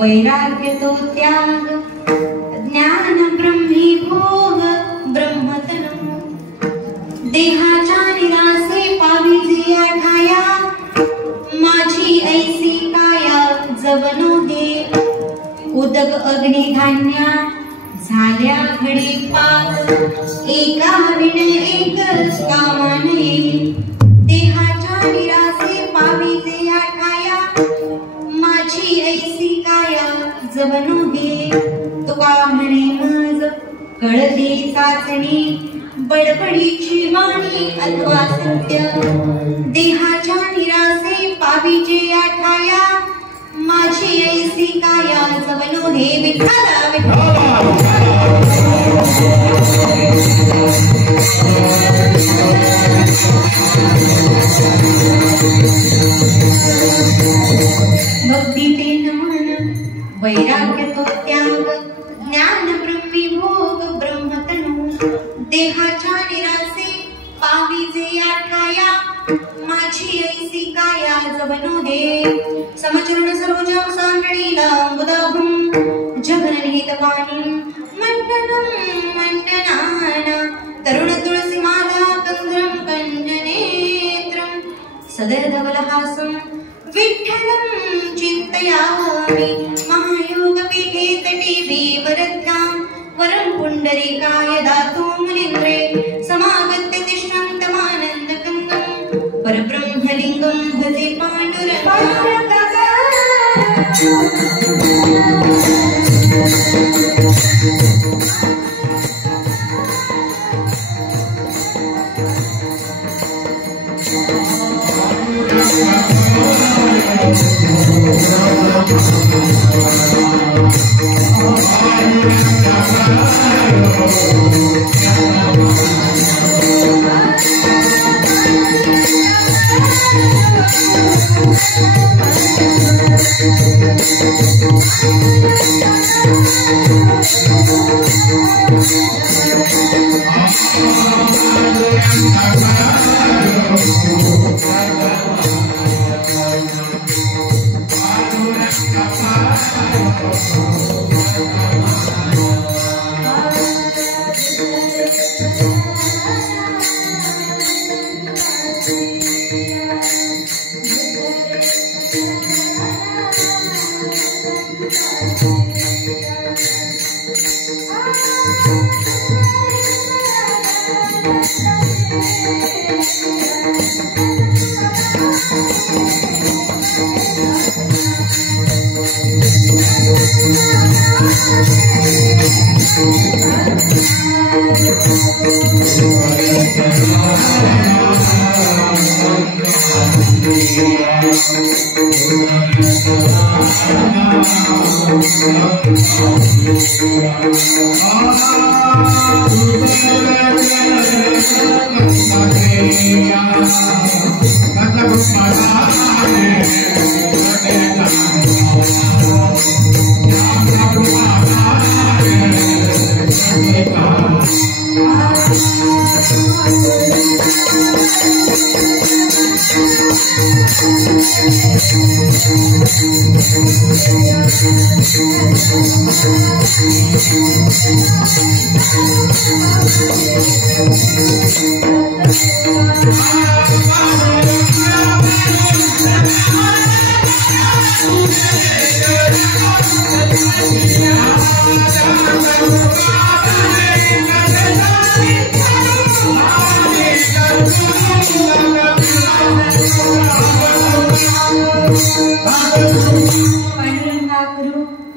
वैराग्य तो त्याग ज्ञान ब्रह्मी भोग ब्रह्मतनु देहाच्या निरासे पाविजे आठाया माझी ऐसी काया जवनो हे उदक अग्नी धान्या झाल्या घडी पास एका विण एकच कामाने देहाच्या निरासे पाविजे आठाया माझी ऐसी काया जवनो हे तुका म्हणे मज कळते चाचणी बडबडीची वाणी अथवा सत्य देहाच्या निरासे पाविजे आठाया माझी ऐसी काया जवनो हे विठ्ठला भक्ती ते नमन वैराग्य तो त्याग ज्ञान ब्रह्मी भोग ब्रह्मतनु देहाच्या निरासे पाविजे आठाया माझी ऐसी काया जवनो हे समचरण सरोजं सांडणीला मुदाभं जगननिहितवाणी मंडनं मंडनाना तरुण तुळसी माला कंद्रं कंजनेत्रं सदरधवलहासं विठ्ठलं चिन्तयामि महायोगपीठे तटे विवरद्यां वरं पुण्डरीकाय दातुं मुनीन्द्रे समागत्य तिष्ठन्तमानन्दकन्दं परब्रह्मलिङ्गं भजे पाण्डुरङ्गम्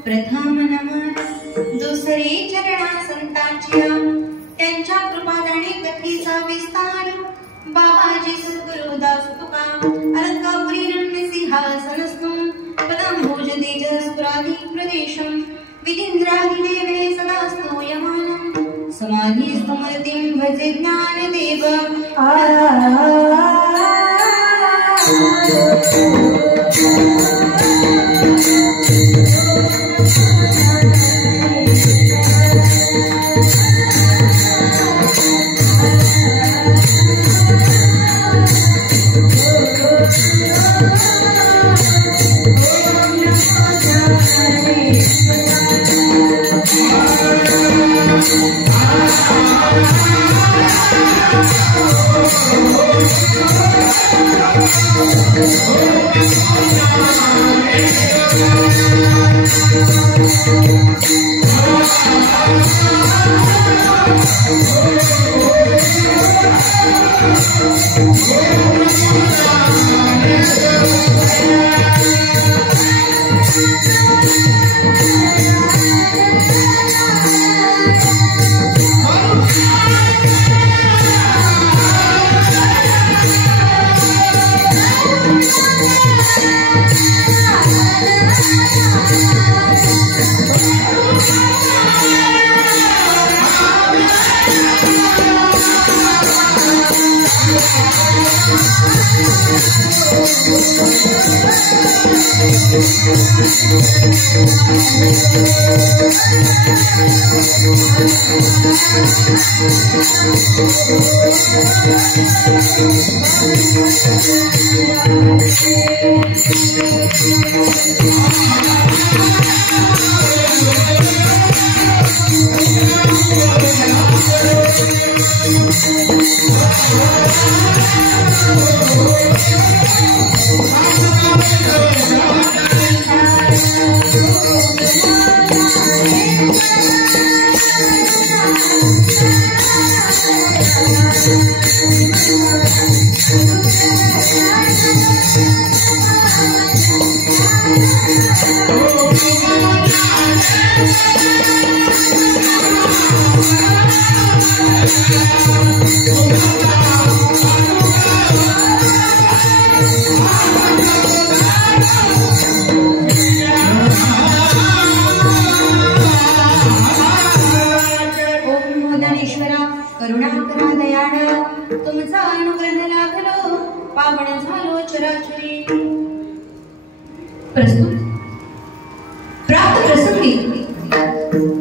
प्रथम नमन दुसरे चरणा संतांच्या त्यांच्या कृपादाने कथेचा विस्तार बाबाजी सद्गुरुदास तुका अलंकापुरी रम्य सिंहासनस्तु पदंभोज तेजस्पुरादि प्रदेशं विधींद्रादिदेवे सदा स्तूयमानं समाधिस्तमूर्तिं भजे ज्ञानदेव Hare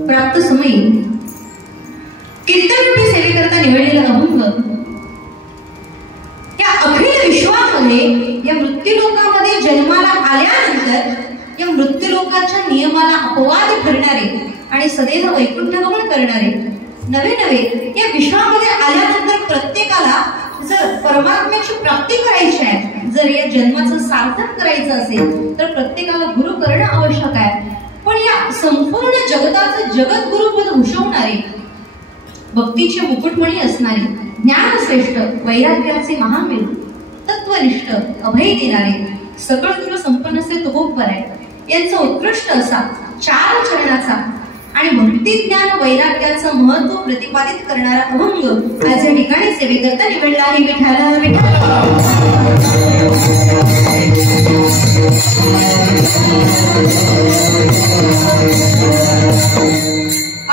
प्राप्त समयी कीर्तनरूपी सेवेकरता निवडलेला अभंग या अखिल विश्वामध्ये या मृत्यूलोकामध्ये जन्माला आल्यानंतर या मृत्यूलोकाच्या नियमाला अपवाद ठरणारे आणि सदैव वैकुंठगमन करणारे नवे नवे या विश्वामध्ये आल्यानंतर प्रत्येकाला जर परमात्म्याची प्राप्ती करायची आहे, जर या जन्माचं सार्थक करायचं असेल तर प्रत्येकाला गुरु करणं आवश्यक आहे. पण या संपूर्ण जगताचं जगद्गुरुपद भूषवणारे, भक्तीचे मुकुटमणी असणारे, ज्ञानश्रेष्ठ, वैराग्याचे महामेरू, तत्वनिष्ठ, अभय देणारे, सकळ गुरु संपन्न असे तुकोपर आहे. यांचा उत्कृष्ट असा 4 चरणाचा आणि भक्ती ज्ञान वैराग्याचं महत्व प्रतिपादित करणारा अभंग आज या ठिकाणी सेवेकरता निवडला आहे. विठ्ठल विठ्ठल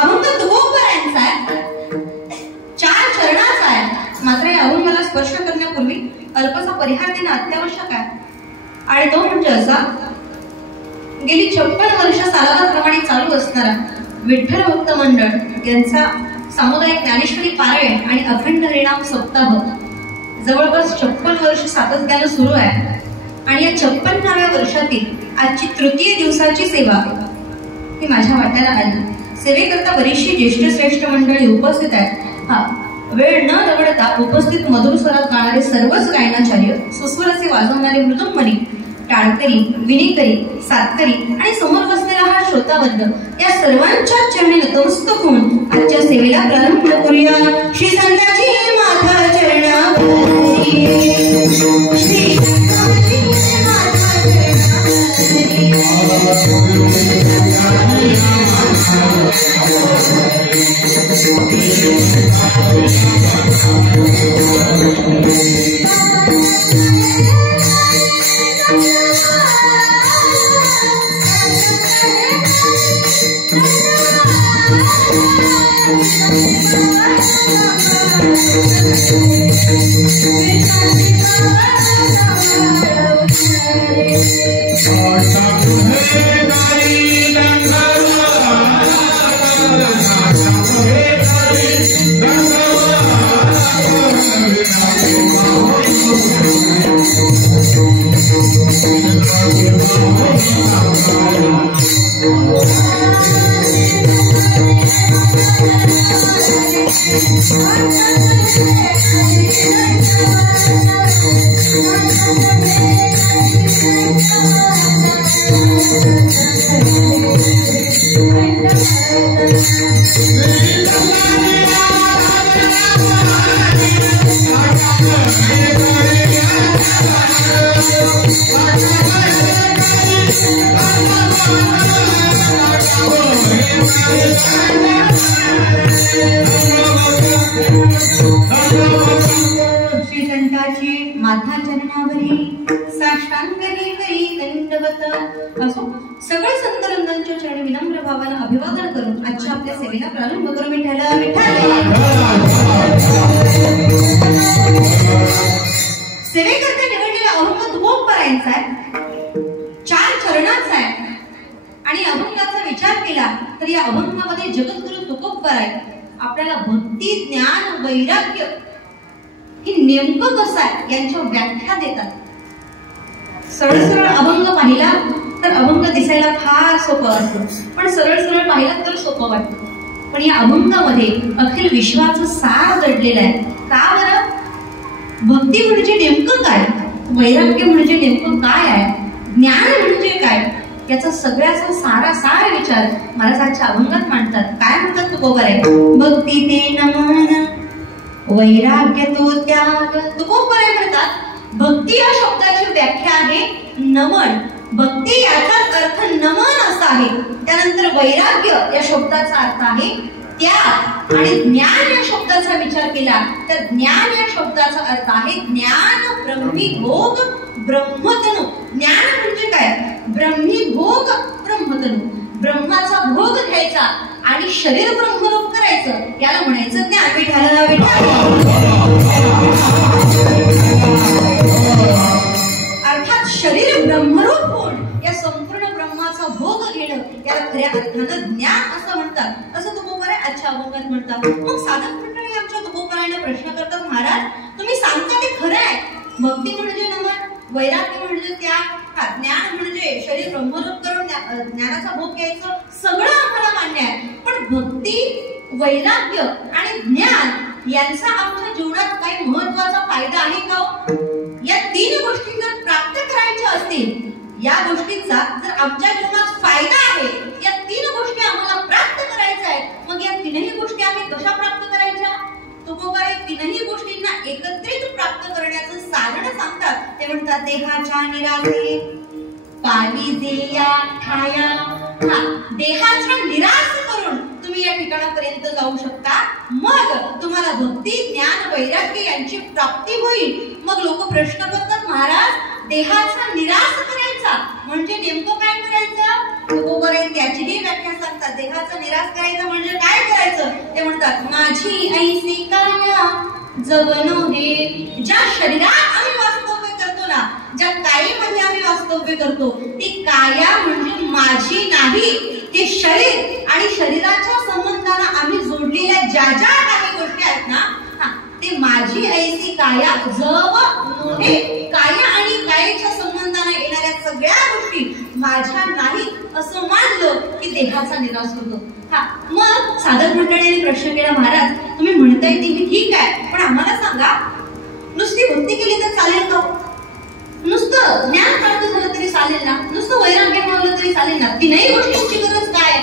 अभंग तुकोबरांचा आहे, 4 चरणाचा आहे. मात्र या अभंगाला स्पर्श करण्यापूर्वी अल्पसा परिहार देणं अत्यावश्यक आहे. आणि तो म्हणजे असा, गेली 56 वर्ष सालाबादप्रमाणे चालू असणारा विठ्ठल भक्त मंडळ यांचा सामुदायिक ज्ञानेश्वरी पारायण आणि अखंड हरिनाम सप्ताह जवळपास 56 वर्ष सातत्यानं सुरू आहे. आणि या 56व्या वर्षातील आजची तृतीय दिवसाची सेवा ही माझ्या वाट्याला आली. सेवेकरता बरीचशी ज्येष्ठ श्रेष्ठ मंडळी उपस्थित आहेत. हा वेळ न दवडता उपस्थित मधुर स्वरात गाणारे सर्वच गायनाचार्य, सुस्वराचे वाजवणारे मृदुंगमणी, टाळकरी, विणेकरी, सातकरी आणि समोर बसलेला हा श्रोतावर्ग या सर्वांच्या चरणी नतमस्तक होऊन आजच्या सेवेला प्रारंभ करूया. श्री संताची माथा चरणावरी, श्री संताची माथा चरणावरी. सगळे संतरंगांच्या चरणी विनम्र भावानं अभिवादन करून आजच्या आपल्या सेवेला प्रारंभ करू. विठ्ठल सेवेकरता निवडलेला अभंग तुकोबरांचा आहे. 4 चरणाचा तरुणच आहे आणि अभंगाचा विचार केला तर या अभंगामध्ये जगद्गुरु तुकोबराय आपल्याला भक्ती, ज्ञान, वैराग्य हे नेमकं कसं आहे यांच्या व्याख्या देतात. सरळ सरळ अभंग पाहिला तर अभंग दिसायला फार सोपं असतं, पण सरळ सरळ पाहिला तर सोपं वाटतं. पण या अभंगामध्ये अखिल विश्वाचं सार दडलेलं आहे. का बरं? भक्ती म्हणजे नेमकं काय, वैराग्य म्हणजे नेमकं काय आहे, ज्ञान म्हणजे काय, याचा सगळ्याचा सारासार विचार महाराजांच्या अभंगात मांडतात. काय म्हणतात तुकोबराय? भक्ती ते नमन, वैराग्य तो त्याग. तुकोबराय म्हणतात भक्ती या शब्दाची व्याख्या आहे नमन. भक्ती याचाच अर्थ नमन असा आहे. त्यानंतर वैराग्य या शब्दाचा अर्थ आहे त्याग. आणि ज्ञान या शब्दाचा विचार केला तर ज्ञान या शब्दाचा अर्थ आहे ज्ञान ब्रह्मी भोग ब्रह्मतनु. ज्ञान म्हणजे काय? ब्रह्मी भोग ब्रह्मतनु. ब्रह्माचा भोग घ्यायचा आणि शरीर ब्रह्मरूप करायचं, याला म्हणायचं ज्ञान. विठाला अर्थात शरीर ब्रह्मरूप होऊन या संपूर्ण ब्रह्माचा भोग घेणं याला खऱ्या अर्थानं ज्ञान असं म्हणतात. असं तुकोबराय आजच्या अभंगात म्हणतात. मग साधक मंडळी आमच्या तुकोबरायने प्रश्न करतात, महाराज तुम्ही सांगता ते खरं आहे, भक्ती म्हणजे नमन, वैराग्य म्हणजे त्याग, ज्ञान म्हणजे शरीर ब्रह्मरूप करून ज्ञानाचा भोग घ्यायचं, सगळं आम्हाला मान्य आहे. पण भक्ती, वैराग्य आणि ज्ञान यांचा आमच्या जीवनात काही महत्वाचा फायदा आहे का? या तीन गोष्टी जर प्राप्त करायच्या असतील, या गोष्टींचा जर आमच्या जीवनात फायदा आहे, या तीन गोष्टी आम्हाला प्राप्त करायच्या आहेत, मग या तीनही गोष्टी आम्ही कशा प्राप्त करायच्या? तुकोबराय तीनही गोष्टींना एकत्रित प्राप्त करण्याचं साधन सांगतात. ते म्हणतात देहाच्या निरासे पाहिजे या ठाया. देहाचा निराश करून तुम्ही या ठिकाणापर्यंत जाऊ शकता. मग तुम्हाला भक्ती, ज्ञान, वैराग्य यांची प्राप्ती होईल. मग लोक प्रश्न करतात, महाराज देहाचा निराश करायचा म्हणजे नेमकं काय करायचं? तुकोबराय त्याचीही व्याख्या सांगतात. देहाचा निराश करायचा म्हणजे काय करायचं? ते म्हणतात माझी ऐसी काया जगनो हे. ज्या शरीरात आम्ही वास्तव्य करतो ना, ज्या कायेमध्ये आम्ही वास्तव्य करतो, ती काया म्हणजे माझी नाही. हे शरीर आणि शरीराच्या संबंधाला आम्ही जोडलेल्या ज्या ज्या काही गोष्टी आहेत ना, ते माझी ऐसी काया जव नोहे. काया आणि कायेच्या संबंधाने येणाऱ्या सगळ्या गोष्टी माझ्या नाही असं मानलं की देहाचा निराश होतो. मग साधक मंडळींनी प्रश्न केला, महाराज तुम्ही म्हणताय ते ठीक आहे, पण आम्हाला सांगा नुसती भक्ती केली तर चालेल का? नुसतं ज्ञान प्राप्त झालं तरी चालेल ना? नुसतं वैराग्य मिळवलं तरी चालेल ना? तीनही गोष्टींची गरज काय?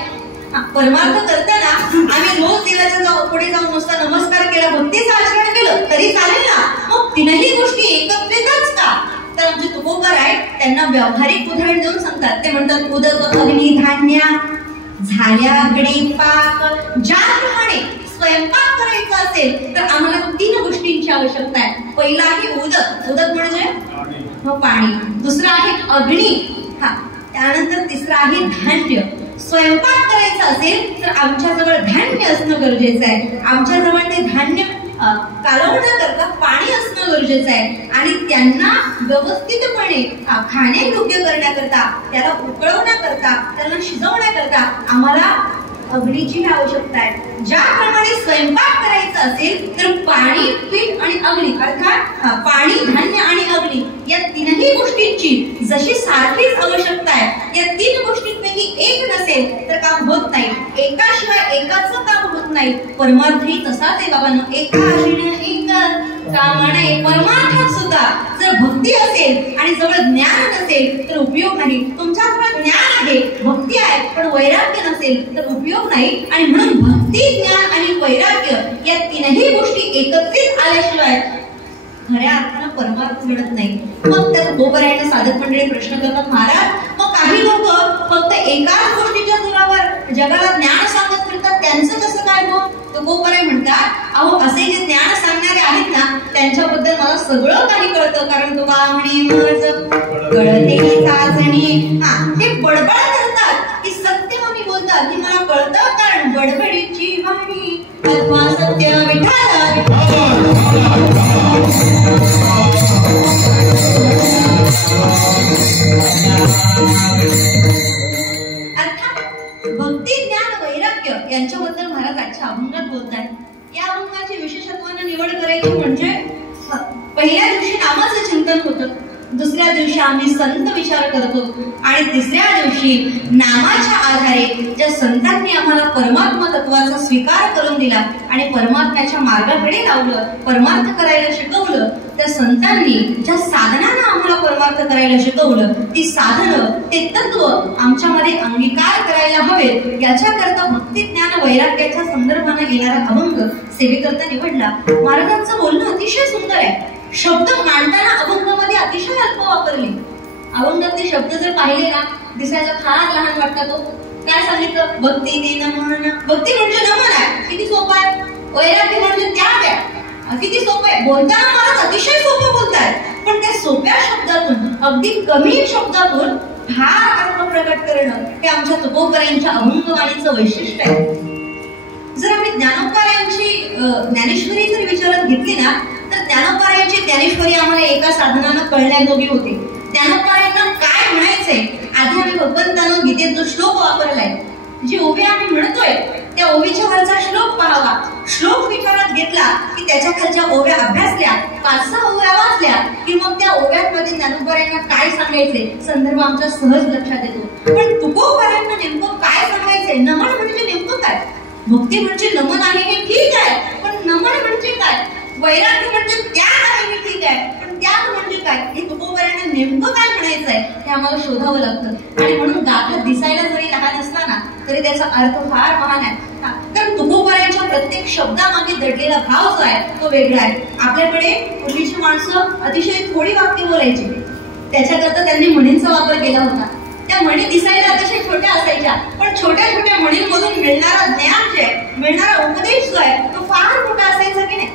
परमार्थ करताना आम्ही रोज देवाच्या पुढे जाऊन नुसता नमस्कार केला, भक्तीचं आचरण केलं तरी चालेल ना? मग तीनही गोष्टी एकत्रितच का? तर आमचे तुकोबराय त्यांना व्यावहारिक उदाहरण देऊन सांगतात. ते म्हणतात उदक अग्नी धान्य झाल्या अग्नी पाक. ज्याप्रमाणे स्वयंपाक करायचा असेल तर आम्हाला तीन गोष्टींची आवश्यकता आहे. पहिला आहे उदक. उदक म्हणजे पाणी. दुसरा आहे अग्नी. त्यानंतर तिसरा आहे धान्य. स्वयंपाक करायचा असेल तर आमच्याजवळ धान्य असणं गरजेचं आहे. आमच्याजवळ ते धान्य कालवण्याकरता पाणी असणं गरजेचं आहे. आणि त्यांना व्यवस्थितपणे खाण्यायोग्य करण्याकरता, त्याला उकळवण्याकरता, त्याला शिजवण्याकरता आम्हाला अग्नीची आवश्यकता आहे. ज्याप्रमाणे स्वयंपाक करायचा असेल तर पाणी, पीठ आणि अग्नी अर्थात पाणी, धान्य आणि अग्नी या तीनही गोष्टींची जशी सारखीच आवश्यकता आहे. या तीन गोष्टींपैकी एक नसेल तर काम होत नाही. एकाशिवाय एकाचं काम होत नाही. परमार्थही तसाच आहे बाबांनो. एकाशिवाय एक कामाने परमार्थात सुद्धा जर भक्ती असेल आणि जवळ ज्ञान नसेल तर उपयोग नाही. तुमच्याजवळ ज्ञान आहे, भक्ती आहे, पण वैराग्य नसेल तर उपयोग नाही. आणि म्हणून भक्ती, ज्ञान आणि वैराग्य या तीनही गोष्टी एकत्रित आल्याशिवाय खऱ्या अर्थानं परमार्थ मिळत नाही. मग त्या तुकोबरायने साधक मंडळी प्रश्न करतात, महाराज मग काही लोक फक्त एकाच गोष्टीच्या जोरावर जगाला ज्ञान सांगत फिरतात, त्यांचं कसं काय हो? तुकोबराय म्हणतात, अहो असे जे ज्ञान सांगणारे आहेत ना, त्यांच्याबद्दल मला सगळं काही कळतं. कारण तुका म्हणे मज कळते चाचणी. ते बडबड करतात की सत्यवाणी बोलतात की मला कळतं, कारण बडबडीची वाणी अथवा सत्य विठाला. संतांच्या अभंगात बोलताय. या अभंगाची विशेषत्वाने निवड करायची म्हणजे पहिल्या दिवशी नामाचं चिंतन होतं, दुसऱ्या दिवशी आम्ही संत विचार करतो आणि तिसऱ्या दिवशी नामाच्या आधारे ज्या संतांनी आम्हाला परमात्मा तत्वाचा स्वीकार करून दिला आणि परमात्म्याच्या मार्गाकडे लावलं, परमार्थ करायला शिकवलं, त्या संतांनी ज्या साधनांना आम्हाला परमार्थ करायला शिकवलं, ती साधनं, ते तत्व आमच्यामध्ये अंगीकार करायला हवेत. याच्याकरता भक्ती ज्ञान वैराग्याच्या संदर्भाने येणारा अभंग सेवेकरता निवडला. महाराजांचं बोलणं अतिशय सुंदर आहे. शब्द मांडताना अभंगामध्ये अतिशय अल्प वापरले. अभंगातले शब्द जर पाहिले ना, दिसायला फार लहान वाटतात. तो काय सांगितलं? भक्ती ते नमन. भक्ती म्हणजे नमन आहे, किती सोपं आहे. वैराग्य म्हणजे त्याग आहे, किती सोपं आहे. बोलताना महाराज अतिशय सोपं बोलताय, पण त्या सोप्या शब्दातून, अगदी कमी शब्दातून फार अर्थ प्रकट करणं हे आमच्या तुकोबरायांच्या अभंगवाणीचं वैशिष्ट्य आहे. जर आम्ही ज्ञानोबरायांची ज्ञानेश्वरी जर विचारात घेतली ना, तर ज्ञानोबरायांची ज्ञानेश्वरी आम्हाला एका साधनानं कळण्याजोगी होते. ज्ञानोबरायांना काय म्हणायचंय, आधी आम्ही भगवंतानं गीतेत जो श्लोक वापरलाय, जी ओवी आम्ही म्हणतोय, त्या ओवीच्या वरचा श्लोक पाहावा. श्लोक विचारात घेतला की त्याच्या खालच्या ओव्या अभ्यासल्या, 5-6 ओव्या वाचल्या की मग त्या ओव्यांमध्ये ज्ञानोबरायांना काय सांगायचे संदर्भ आमच्या सहज लक्षात येतो. पण तुकोबरायांना नेमकं काय सांगायचंय, नमन म्हणजे नेमकं काय? भक्ती म्हणजे नमन आहे हे ठीक आहे, पण नमन म्हणजे काय? वैराग्य म्हणजे त्याग आहे हे ठीक आहे, पण त्याग म्हणजे काय? हे तुकोबरायांना नेमकं काय म्हणायचंय हे आम्हाला शोधावं लागतं. आणि म्हणून गाथा दिसायला जरी लहान असला ना, तरी त्याचा अर्थ फार महान आहे. तर तुकोबरायांच्या प्रत्येक शब्दामागे दडलेला भाव जो आहे तो वेगळा आहे. आपल्याकडे पूर्वीची माणसं अतिशय थोडी वाक्य बोलायची, त्याच्याकरता त्यांनी म्हणींचा वापर केला होता. त्या म्हणी दिसायला अतिशय छोट्या असायच्या, पण छोट्या छोट्या म्हणींमधून मिळणारा ज्ञान जे आहे, मिळणारा उपदेश जो आहे तो फार मोठा असायचा की नाही.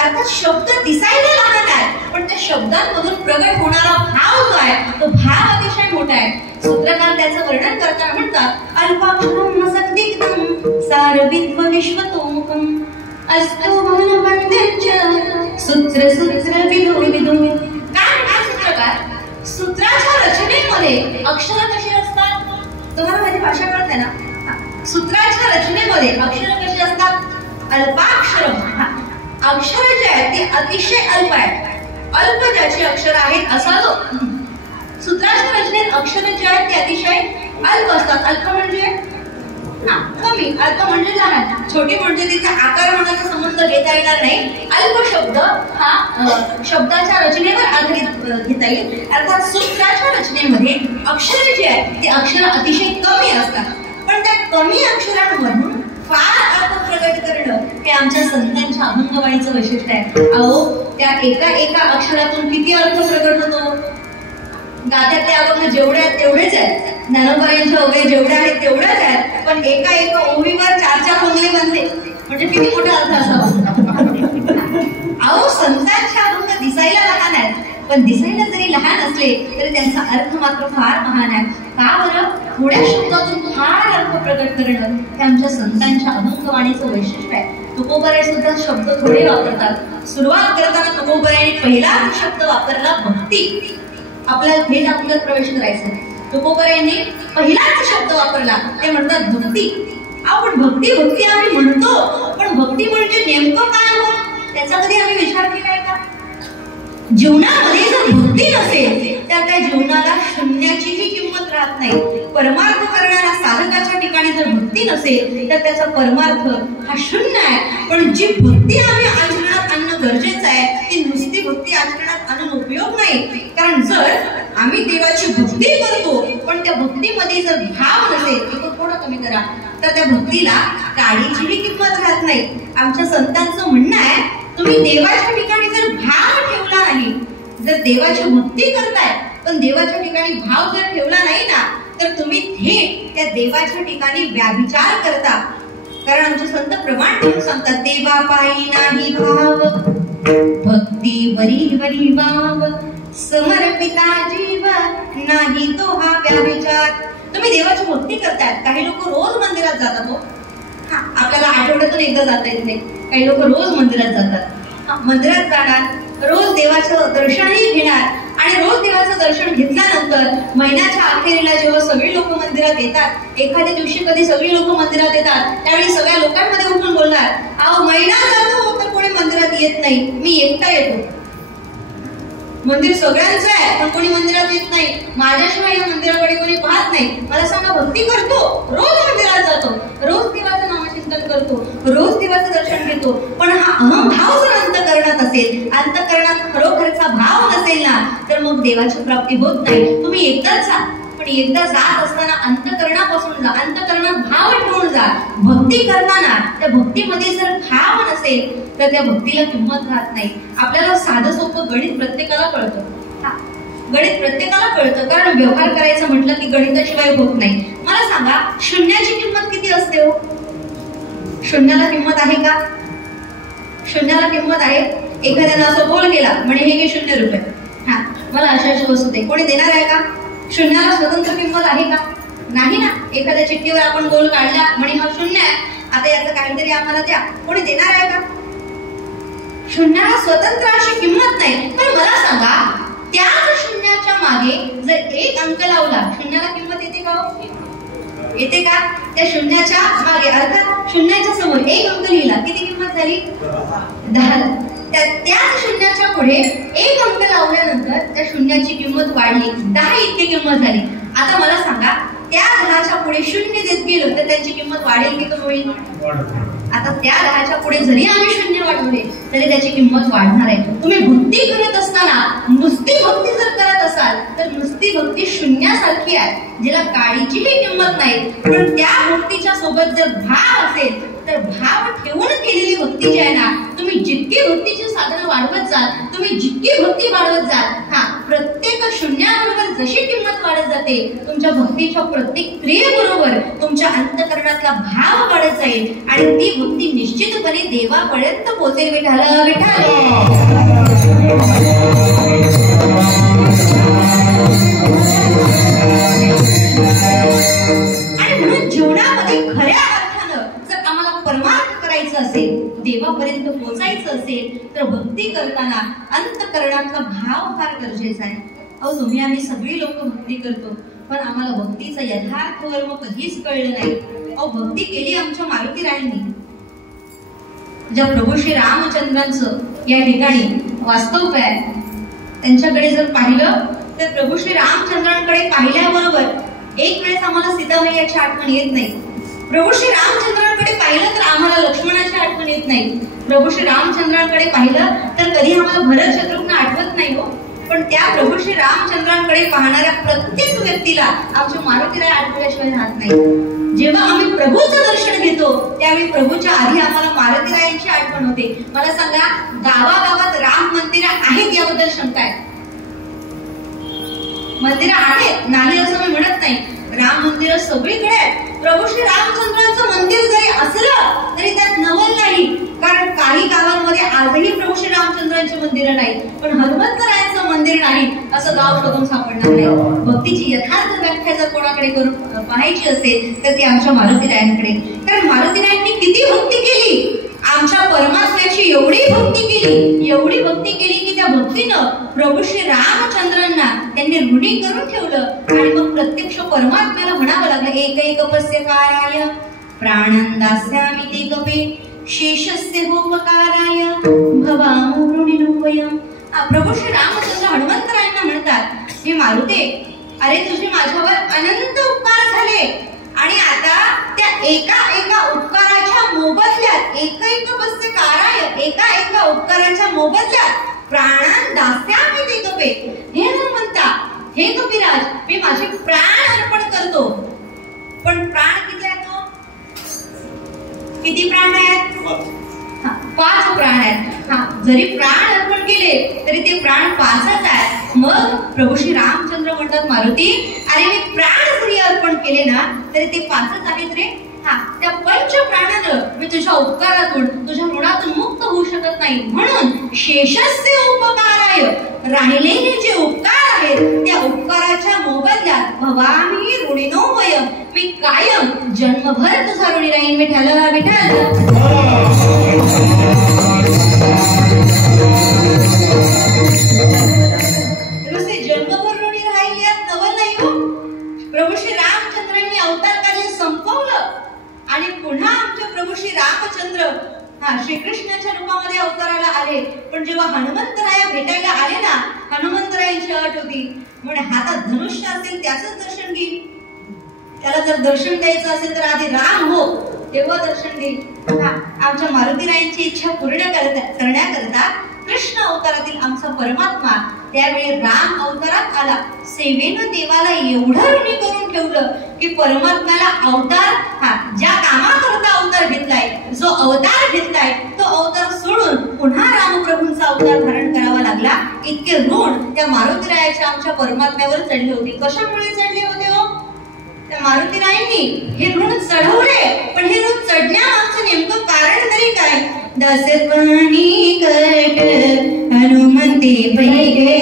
अर्थात शब्द दिसायला लहान आहे, पण त्या शब्दांमधून प्रगट होणारा भाव जो आहे तो भाव अतिशय मोठा आहे. सूत्रकार त्याचं वर्णन करताना म्हणतात, अल्पाक्षरं नसक्तिग्धं सारविद्व विश्वतोमुखं अस्तु भवनवन्द्यं सूत्र सूत्र विदो विदो. काय म्हणतात सूत्रकार? सूत्राच्या रचनेमध्ये अक्षर कशी असतात? तुम्हाला माझी भाषा कळते ना? सूत्राच्या रचनेमध्ये अक्षर कशी असतात? अल्पाक्षरं. अक्षर जे आहे ते अतिशय अल्प आहे. अल्प ज्याचे अक्षर आहेत असा जो सूत्राच्या रचनेत अक्षर जे आहेत ते अतिशय अल्प असतात. अल्प म्हणजे कमी, अल्प म्हणजे लहान, छोटी म्हणजे तिथे आकारमानाचा संबंध घेता येणार नाही. अल्प शब्द हा शब्दाच्या रचनेवर आधारित घेता येईल. अर्थात सूत्राच्या रचनेमध्ये अक्षर जे आहे ते अक्षर अतिशय कमी असतात, पण त्या कमी अक्षरांमधून फार अर्थ प्रकट करणं हे आमच्या संतांच्या अभंगवाणीचं वैशिष्ट्य आहे. अहो, त्या एका अक्षरातून किती अर्थ प्रकट होतो. गात्यातले अभंग जेवढे आहेत तेवढेच आहेत, ज्ञानोबरायांच्या ओव्या जेवढ्या आहेत तेवढ्याच आहेत, पण एका ओवीवर 4 बंगले बांधले म्हणजे किती मोठा अर्थ असावा. अहो, संतांचे अभंग दिसायला लहान आहेत, पण दिसायला जरी लहान असले तरी त्यांचा अर्थ मात्र फार महान आहे. का बरं? थोड्या शब्दातून फार अर्थ प्रकट करणं हे आमच्या संतांच्या अभंगवाणीचं वैशिष्ट्य आहे. तुकोबराय सुद्धा शब्द थोडे वापरतात. सुरुवात करताना तुकोबरायांनी पहिला शब्द वापरला भक्ती. आपल्याला थेट अभंगात प्रवेश करायचा. तुकोबरायांनी पहिलाच शब्द वापरला, ते म्हणतात भक्ती. आपण भक्ती आम्ही म्हणतो, पण भक्ती म्हणजे नेमकं काय हो, त्याचा कधी आम्ही विचार केलाय का? जीवनामध्ये जर भक्ती नसेल तर त्या जीवनाला शून्याचीही किंमत राहत नाही. परमार्थ करणाऱ्या साधकाच्या ठिकाणी जर भक्ती नसेल तर त्याचा परमार्थ हा शून्य आहे. पण जी भक्ती आम्ही आचरणात आणणं गरजेचं आहे, ती नुसती भक्ती आचरणात आणून उपयोग नाही. कारण जर आम्ही देवाची भक्ती करतो पण त्या भक्तीमध्ये जर भाव नसेल, तो थोडं कमी करा, तर त्या भक्तीला काडीचीही किंमत राहत नाही. आमच्या संतांचं म्हणणं आहे, तुम्ही देवाच्या ठिकाणी जर भाव ठेवला नाही, जर देवाची भक्ती करताय पण देवाच्या ठिकाणी भाव जर ठेवला नाही ना, तर तुम्ही थेट त्या देवाच्या ठिकाणी व्याभिचार करता. कारण आमचे संत प्रमाण ठेवून सांगतात, देवा पायी नाही भाव, भक्ती वरी वरी वाव, समर्पिता जीव नाही तो हा व्याभिचार. तुम्ही देवाची भक्ती करताय. काही लोक रोज मंदिरात जातात हो, आपल्याला आठवड्यातून एकदा जाता येत नाही. काही लोक रोज मंदिरात जातात, मंदिरात जाणार, रोज देवाचं दर्शनही घेणार, आणि रोज देवाचं दर्शन घेतल्यानंतर महिन्याच्या अखेरीला जेव्हा सगळी लोक मंदिरात येतात, एखाद्या दिवशी कधी सगळी लोक मंदिरात येतात, त्यावेळी सगळ्या लोकांमध्ये उठून बोलणार, अहो महिना जातो तर कोणी मंदिरात येत नाही, मी एकटा येतो. मंदिर सगळ्यांचं आहे पण कोणी मंदिरात येत नाही, माझ्याशिवाय या मंदिराकडे कोणी पाहत नाही. मला सांगा, भक्ती करतो, रोज मंदिरात जातो, रोज देवाचं नामचिंतन करतो, रोज देवाचं दर्शन घेतो, पण हा अहंभाव जर अंतःकरणात असेल, अंतःकरणात खरोखरचा भाव नसेल ना, तर मग देवाची प्राप्ती होत नाही. तुम्ही एकदाच जा, पण एकदा जात असताना अंतःकरणापासून जा, अंतःकरणात भाव ठेवून जा. भक्ती करताना त्या भक्तीमध्ये जर भाव नसेल तर त्या भक्तीला किंमत राहत नाही. आपल्याला साधं सोपं गणित प्रत्येकाला कळतं, गणित प्रत्येकाला कळतं, कारण व्यवहार करायचं म्हटलं की गणिताशिवाय होत नाही. मला सांगा, शून्याची किंमत किती असते हो? शून्याला किंमत आहे का? शून्याला किंमत आहे. एखाद्यानं असं बोल केला, म्हणे हे घे 0 रुपये, हा मला अशी वस्तू दे, कोणी देणार आहे का? शून्याला स्वतंत्र किंमत आहे का? नाही ना. एखाद्या चिठ्ठीवर आपण गोल काढला, म्हणे हा 0 आहे, आता याचं काहीतरी आम्हाला द्या, कोणी देणार आहे का? शून्याला स्वतंत्र अशी किंमत नाही. पण मला सांगा, त्याच शून्याच्या मागे जर 1 अंक लावला, शून्याला किंमत येते का? येते का? त्या शून्याच्या मागे, अर्थात शून्याच्या समोर 1 अंक लिहिला, किती किंमत झाली? 10. त्याच शून्याच्या पुढे 1 अंक लावल्यानंतर त्या शून्याची किंमत वाढली, 10 इतकी किंमत झाली. आता मला सांगा, त्या 10च्या पुढे 0 देत गेलो तर त्याची किंमत वाढेल की कमी होईल? आता त्या 10च्या पुढे जरी आम्ही 0 वाढवले तरी त्याची किंमत वाढणार आहे. तुम्ही भक्ती करत असताना नुसती भक्ती जर करत असाल तर नुसती भक्ती शून्यासारखी आहे, जिला काळीचीही किंमत नाही. पण त्या भक्तीच्या सोबत जर भाव असेल तर भाव ठेवून केलेली भक्ती जी आहे ना, तुम्ही जितकी भक्तीची साधनं वाढवत जाल, तुम्ही जितकी भक्ती वाढवत जाल, प्रत्येक शून्याबरोबर जशी किंमत वाढत जाते, तुमच्या भक्तीच्या प्रत्येक क्रियेबरोबर तुमच्या अंतःकरणातला भाव वाढत जाईल आणि ती भक्ती निश्चितपणे देवापर्यंत पोहोचेल. विठाला विठाल. आणि म्हणून जीवनामध्ये खऱ्या अर्थानं जर आम्हाला परमार्थ करायचं असेल, देवापर्यंत पोहोचायचं असेल, तर भक्ती करताना अंतःकरणातला भाव फार गरजेचा आहे. अहो, तुम्ही आम्ही सगळी लोक भक्ती करतो, पण आम्हाला भक्तीचा यथार्थ मर्म कधीच कळलं नाही. अहो, भक्ती केली आमच्या मारुती रायांनी. ज्या प्रभू श्री रामचंद्रांचं या ठिकाणी वास्तव काय, त्यांच्याकडे जर पाहिलं तर प्रभू श्री रामचंद्रांकडे पाहिल्याबरोबर एक वेळेस आम्हाला सीतामैयाची आठवण येत नाही. प्रभू श्री रामचंद्रांकडे पाहिलं तर आम्हाला लक्ष्मणाची आठवण येत नाही. प्रभू श्री रामचंद्रांकडे पाहिलं तर कधी आम्हाला भरत शत्रुघ्न आठवत नाही हो. पण त्या प्रभू श्री रामचंद्रांकडे पाहणाऱ्या प्रत्येक व्यक्तीला आमच्या मारुतीराय आठवल्याशिवाय राहत नाही. जेव्हा आम्ही प्रभूचं दर्शन घेतो त्यावेळी प्रभूच्या आधी आम्हाला मारुतीरायांची आठवण होते. मला सांगा, गावागावात राम मंदिर आहेत याबद्दल शंका आहे? मंदिर आहेत, नाही असं मी म्हणत नाही. राम मंदिर सगळीकडे आहेत. प्रभू श्री रामचंद्रांचं मंदिर जरी असलं तरी त्यात नवल नाही, कारण काही गावांमध्ये आजही प्रभू श्री रामचंद्रांची मंदिर नाही, पण हनुमंतरायांचं मंदिर नाही असं गाव शोधून सापडणार नाही. भक्तीची यथार्थ व्याख्या जर कोणाकडे करून पाहायची असेल तर ती आमच्या मारुतीरायांकडे. कारण मारुतीरायांनी किती भक्ती केली, आमच्या परमात्म्याची एवढी भक्ती केली, एवढी भक्ती केली की त्या भक्तीनं प्रभू श्री रामचंद्रांना त्यांनी ऋणी करून ठेवलं आणि मग प्रत्यक्ष परमात्म्याला म्हणावं लागलं, एकैकपस्य काराय प्राणं दास्यामि कपे शेषस्य होपकाराय भवामो ऋणिनो वयम्. प्रभू श्री रामचंद्र हनुमंतरायांना म्हणतात, हे मारुते, अरे तुझे माझ्यावर अनंत उपकार झाले आणि आता त्या एका उपकाराच्या मोबदल्यात, एकैकपस्य काराय, एका उपकाराच्या मोबदल्यात प्राणां दास्यामि कपे, हे हनुमंता, हे कपिराज, मी माझे प्राण अर्पण करतो. पण प्राण किती आहेत? किती प्राण आहेत? 5 प्राण आहेत. जरी प्राण अर्पण केले तरी ते प्राण 5च आहेत. मग प्रभू श्री रामचंद्र म्हणतात, मारुती, अरे मी प्राण जरी अर्पण केले ना तरी ते 5च आहेत रे. त्या पंच प्राणानं मी तुझ्या उपकारातून, तुझ्या ऋणातून मुक्त होऊ शकत नाही. म्हणून शेषस्य उपकाराय, राहिलेले जे उपकार आहेत त्या उपकाराच्या मोबदल्यात भवामी ऋणिनो वयम्, मी कायम जन्मभर तुझा ऋणी राहीन. विठाला विठाल. प्रभू श्री रामचंद्र श्रीकृष्णाच्या रूपामध्ये अवताराला आले. पण जेव्हा हनुमंतराया भेटायला आले ना, हनुमंतरायांची अट होती, म्हणजे हातात धनुष्य असेल त्याच दर्शन घेईल. त्याला जर दर्शन द्यायचं असेल तर आधी राम हो, तेव्हा दर्शन देईल. आमच्या मारुतीरायांची इच्छा पूर्ण करण्याकरता कृष्ण अवतारातील आमचा परमात्मा त्यावेळी राम अवतारात आला. सेवेनं देवाला एवढं ऋणी करून ठेवलं की परमात्म्याला अवतार ज्या कामाकरता अवतार घेतलाय, जो अवतार घेतलाय तो अवतार सोडून पुन्हा रामप्रभूंचा अवतार धारण करावा लागला. इतके ऋण त्या मारुतीरायाच्या आमच्या परमात्म्यावर चढले होते. कशामुळे चढले होते हो? त्या मारुतीरायांनी हे ऋण चढवले, पण हे ऋण चढण्यामागचं नेमकं कारण तरी काय? दसपणी कट हनुमंती पै गेले,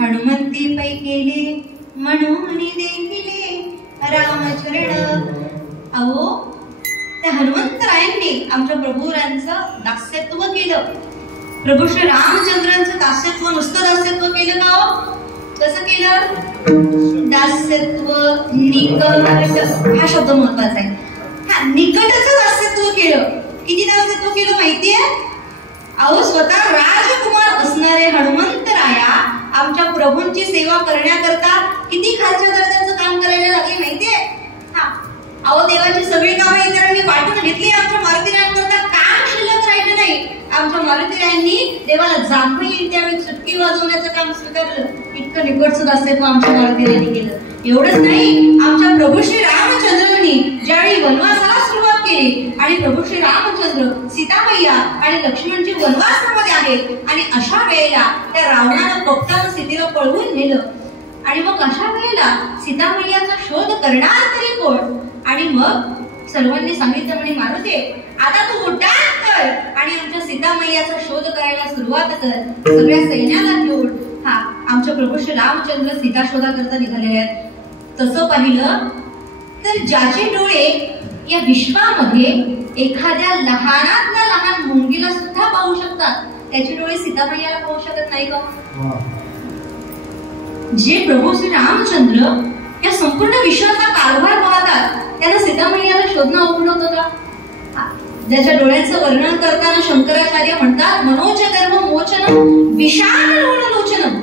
हनुमंती पै केले म्हणून देखिले रामचरण. अहो, त्या हनुमंतरायांनी आमच्या प्रभूरांचं दास्यत्व केलं. प्रभू श्री रामचंद्रांचं दास्यत्व नुसतं दास्यत्व केलं का हो? कसं केलं? दास्यत्व निकट हा शब्द महत्वाचा आहे. निकटचं दास्यत्व केलं. किती दास्यत्व केलं माहितीये? अहो, स्वतः राजकुमार असणारे हनुमंतराया आमच्या प्रभूंची सेवा करण्याकरता किती खालच्या दर्जाचं काम करायला लागले माहितीये? अहो, देवाची सगळी कामं इतरांनी वाटून घेतली, आमच्या मारुतीरायांकरता काम शिल्लक राहिलं नाही. आमच्या मारुतीरायांनी देवाला जांभई येईल त्यावेळी चुटकी वाजवण्याचं काम स्वीकारलं. इतकं निकटचं दास्यत्व आमच्या मारुतीरायांनी केलं. एवढंच नाही, आमच्या प्रभू श्री रामचंद्रांनी ज्यावेळी वनवासाला सुरुवात केली आणि प्रभू श्री रामचंद्र, सीतामैया आणि लक्ष्मणजी वनवासामध्ये आहेत आणि अशा वेळेला त्या रावणानं कपटानं सीतेला पळवून नेलं आणि मग अशा वेळेला सीतामैयाचा शोध करणार तरी कोण? आणि मग सर्वांनी सांगितलं, म्हणे मारुते, आता तू उड्डाण कर आणि आमच्या सीतामैयाचा शोध करायला सुरुवात कर. सगळ्या सैन्याला घेऊन आमच्या प्रभू श्री रामचंद्र सीता शोधाकरता निघालेले आहेत. तसं पाहिलं तर ज्याचे डोळे या विश्वामध्ये एखाद्या लहानातल्या लहान मुंगीला सुद्धा पाहू शकतात, त्याचे डोळे सीतामैयाला पाहू शकत नाही का? जे प्रभू श्री रामचंद्र या संपूर्ण विश्वाचा कारभार पाहतात, त्यांना सीतामैयाला शोधणं अवघड होतं का? ज्याच्या डोळ्यांचं वर्णन करताना शंकराचार्य म्हणतात, मनोजगर्भ मोचनम विशाल लोचनम.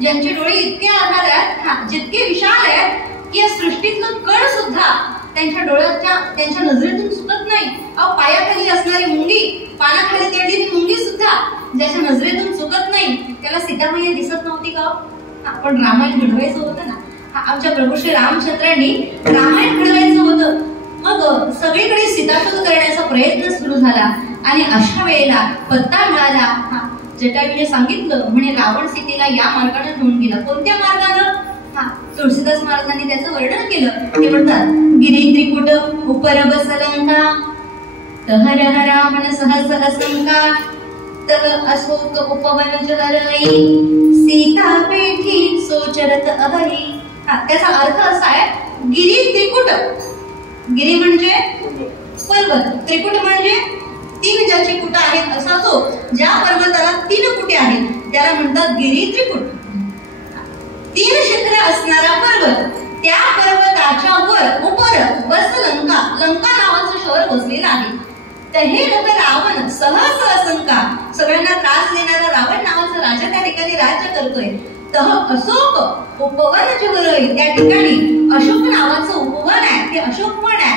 ज्यांचे डोळे इतके आधार आहेत, जितके विशाल आहेत की या सृष्टीतलं कण सुद्धा त्यांच्या नजरेतून सुटत नाही. अहो, पायाखाली असणारी मुंगी, पानाखाली तेवढी मुंगी सुद्धा ज्याच्या नजरेतून चुकत नाही, त्याला सीतामैया दिसत नव्हती का? आपण रामायण घडवायचं होतं ना. आमच्या प्रभू श्री रामचंद्रांनी रामायण घडवायचं होतं. मग सगळीकडे सीताशोध करण्याचा प्रयत्न सुरू झाला आणि अशा वेळेला पत्ता मिळाला. जटायूने सांगितलं, म्हणे रावण सीतेला या मार्गाने घेऊन गेला. कोणत्या मार्गानं? तुळशीदास महाराजांनी त्याचं वर्णन केलं. ते म्हणतात, गिरी त्रिकुट उपर बसलंका तहर रावण सहस असंका तल अशोक उपवन जहरई सीता पेठी सोचरत अहई. त्याचा अर्थ असा आहे, गिरी त्रिकुट, गिरी म्हणजे पर्वत, त्रिकुट म्हणजे 3 ज्याची कुट आहेत असा तो ज्या पर्वताला 3 कुटे आहेत त्याला म्हणतात गिरी त्रिकुट. 3 शिखरे असणारा पर्वत, त्या पर्वताच्या वर बस लंका, लंका नावाचं शहर बसलेलं आहे. तर हे लोक रावण सहस असंका, सगळ्यांना त्रास देणारा रावण नावाचा राजा त्या ठिकाणी राज्य करतोय. तह अशोक उपवन जगरोई, त्या ठिकाणी अशोक नावाचं उपवन आहे, ते अशोक वन आहे.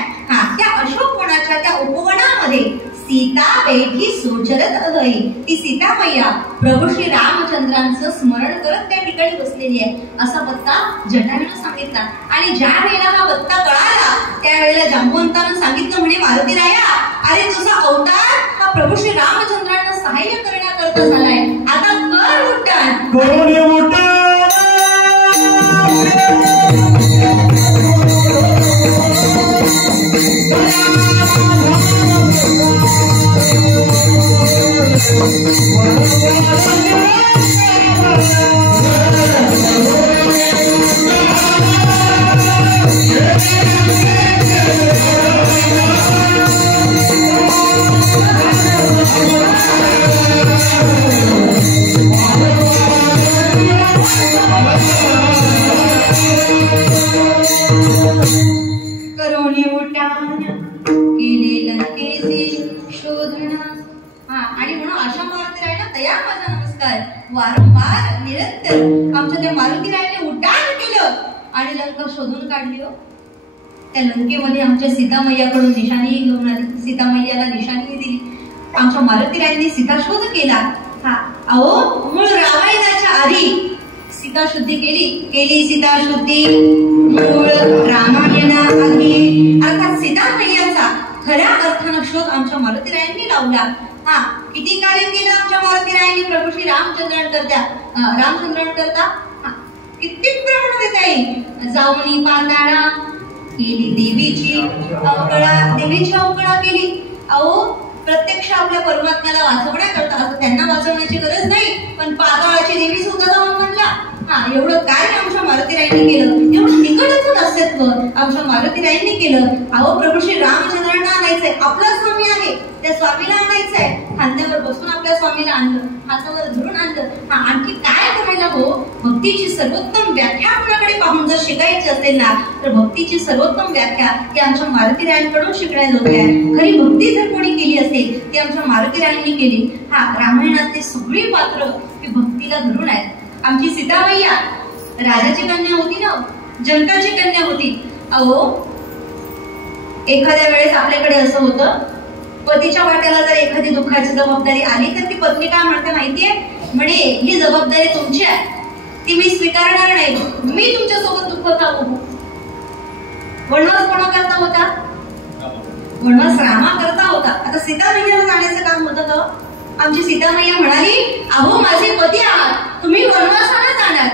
त्या अशोक वनाच्या त्या उपवनामध्ये सीता बैठी सोचरत अहई, ती सीता मैया प्रभू श्री रामचंद्रांचं स्मरण करत त्या ठिकाणी बसलेली आहे असा पत्ता जटायूने सांगितला. आणि ज्या वेळेला हा पत्ता कळाला त्यावेळेला जांबवंतानं सांगितलं म्हणे मारुती राया, अरे तुझा अवतार हा प्रभू श्री रामचंद्रांना सहाय्य करण्याकरता झालाय, आता कर उड्डाण. करोनी उड्डाण केले लंकेचे शोधना. आणि म्हणून अशा मारुती रायला तया माझा नमस्कार. वारंवार निरंतर आमच्या त्या मारुती रायने उड्डाण केलं आणि लंका शोधून काढली. त्या लंकेमध्ये आमच्या सीतामैयाकडून निशाणी घेऊन आली, सीतामैयाला निशाणी दिली. आमच्या मारुती रायांनी सीता शोध केला. अहो मूळ रामायणाच्या आधी सीता शुद्धी केली सीता शुद्धी मूळ रामायणा आधी, अर्थात सीता मैयाचा खऱ्या अर्थानं शोध आमच्या मारुती रायांनी लावला. किती कार्य केलं आमच्या मारुती रायांनी प्रभू श्री रामचंद्रांकरता कित्येक प्रमाण देता येईल. जाऊनी पाताळा केली देवीची अवकळा केली. अहो प्रत्यक्ष आपल्या परमात्म्याला वाचवण्याकरता, असं त्यांना वाचवण्याची गरज नाही, पण पाताळाची देवी सुद्धा जाऊन म्हणला. एवढं कार्य आमच्या मारुती रायांनी केलं, एवढं निकटच अस्तित्व आमच्या मारुती रायांनी केलं. अहो प्रभू श्री रामचंद्रांना आणायचंय, आपला स्वामी आहे त्या स्वामीला आणायचंय, खांद्यावर बसून आपल्या स्वामीला आणलं, हातावर धरून आणलं. आणखी काय करायला हो? भक्तीची सर्वोत्तम व्याख्या कोणाकडे पाहून जर शिकायची असेल ना तर भक्तीची सर्वोत्तम व्याख्या ती आमच्या मारुती रायांकडून शिकण्याजोगी आहे. खरी भक्ती जर कोणी केली असेल ती आमच्या मारुती रायांनी केली. रामायणातली सगळी पात्र ही भक्तीला धरून आहेत. आमची सीतामैया राजाची कन्या होती ना, जनकाची कन्या होती. अहो एखाद्या वेळेस आपल्याकडे असं होतं, पतीच्या वाट्याला जर एखादी दुःखाची जबाबदारी आली तर ती पत्नी काय म्हणते माहितीये, म्हणे ही जबाबदारी तुमची आहे, ती मी स्वीकारणार नाही, मी तुमच्या सोबत दुःख का होऊ. वनवास कोणाकरता होता? वनवास रामाकरता होता. आता सीतामैयाला जाण्याचं काम होतं का? आमची सीतामैया म्हणाली, अहो माझे पती आहात, तुम्ही वनवासाला जाणार,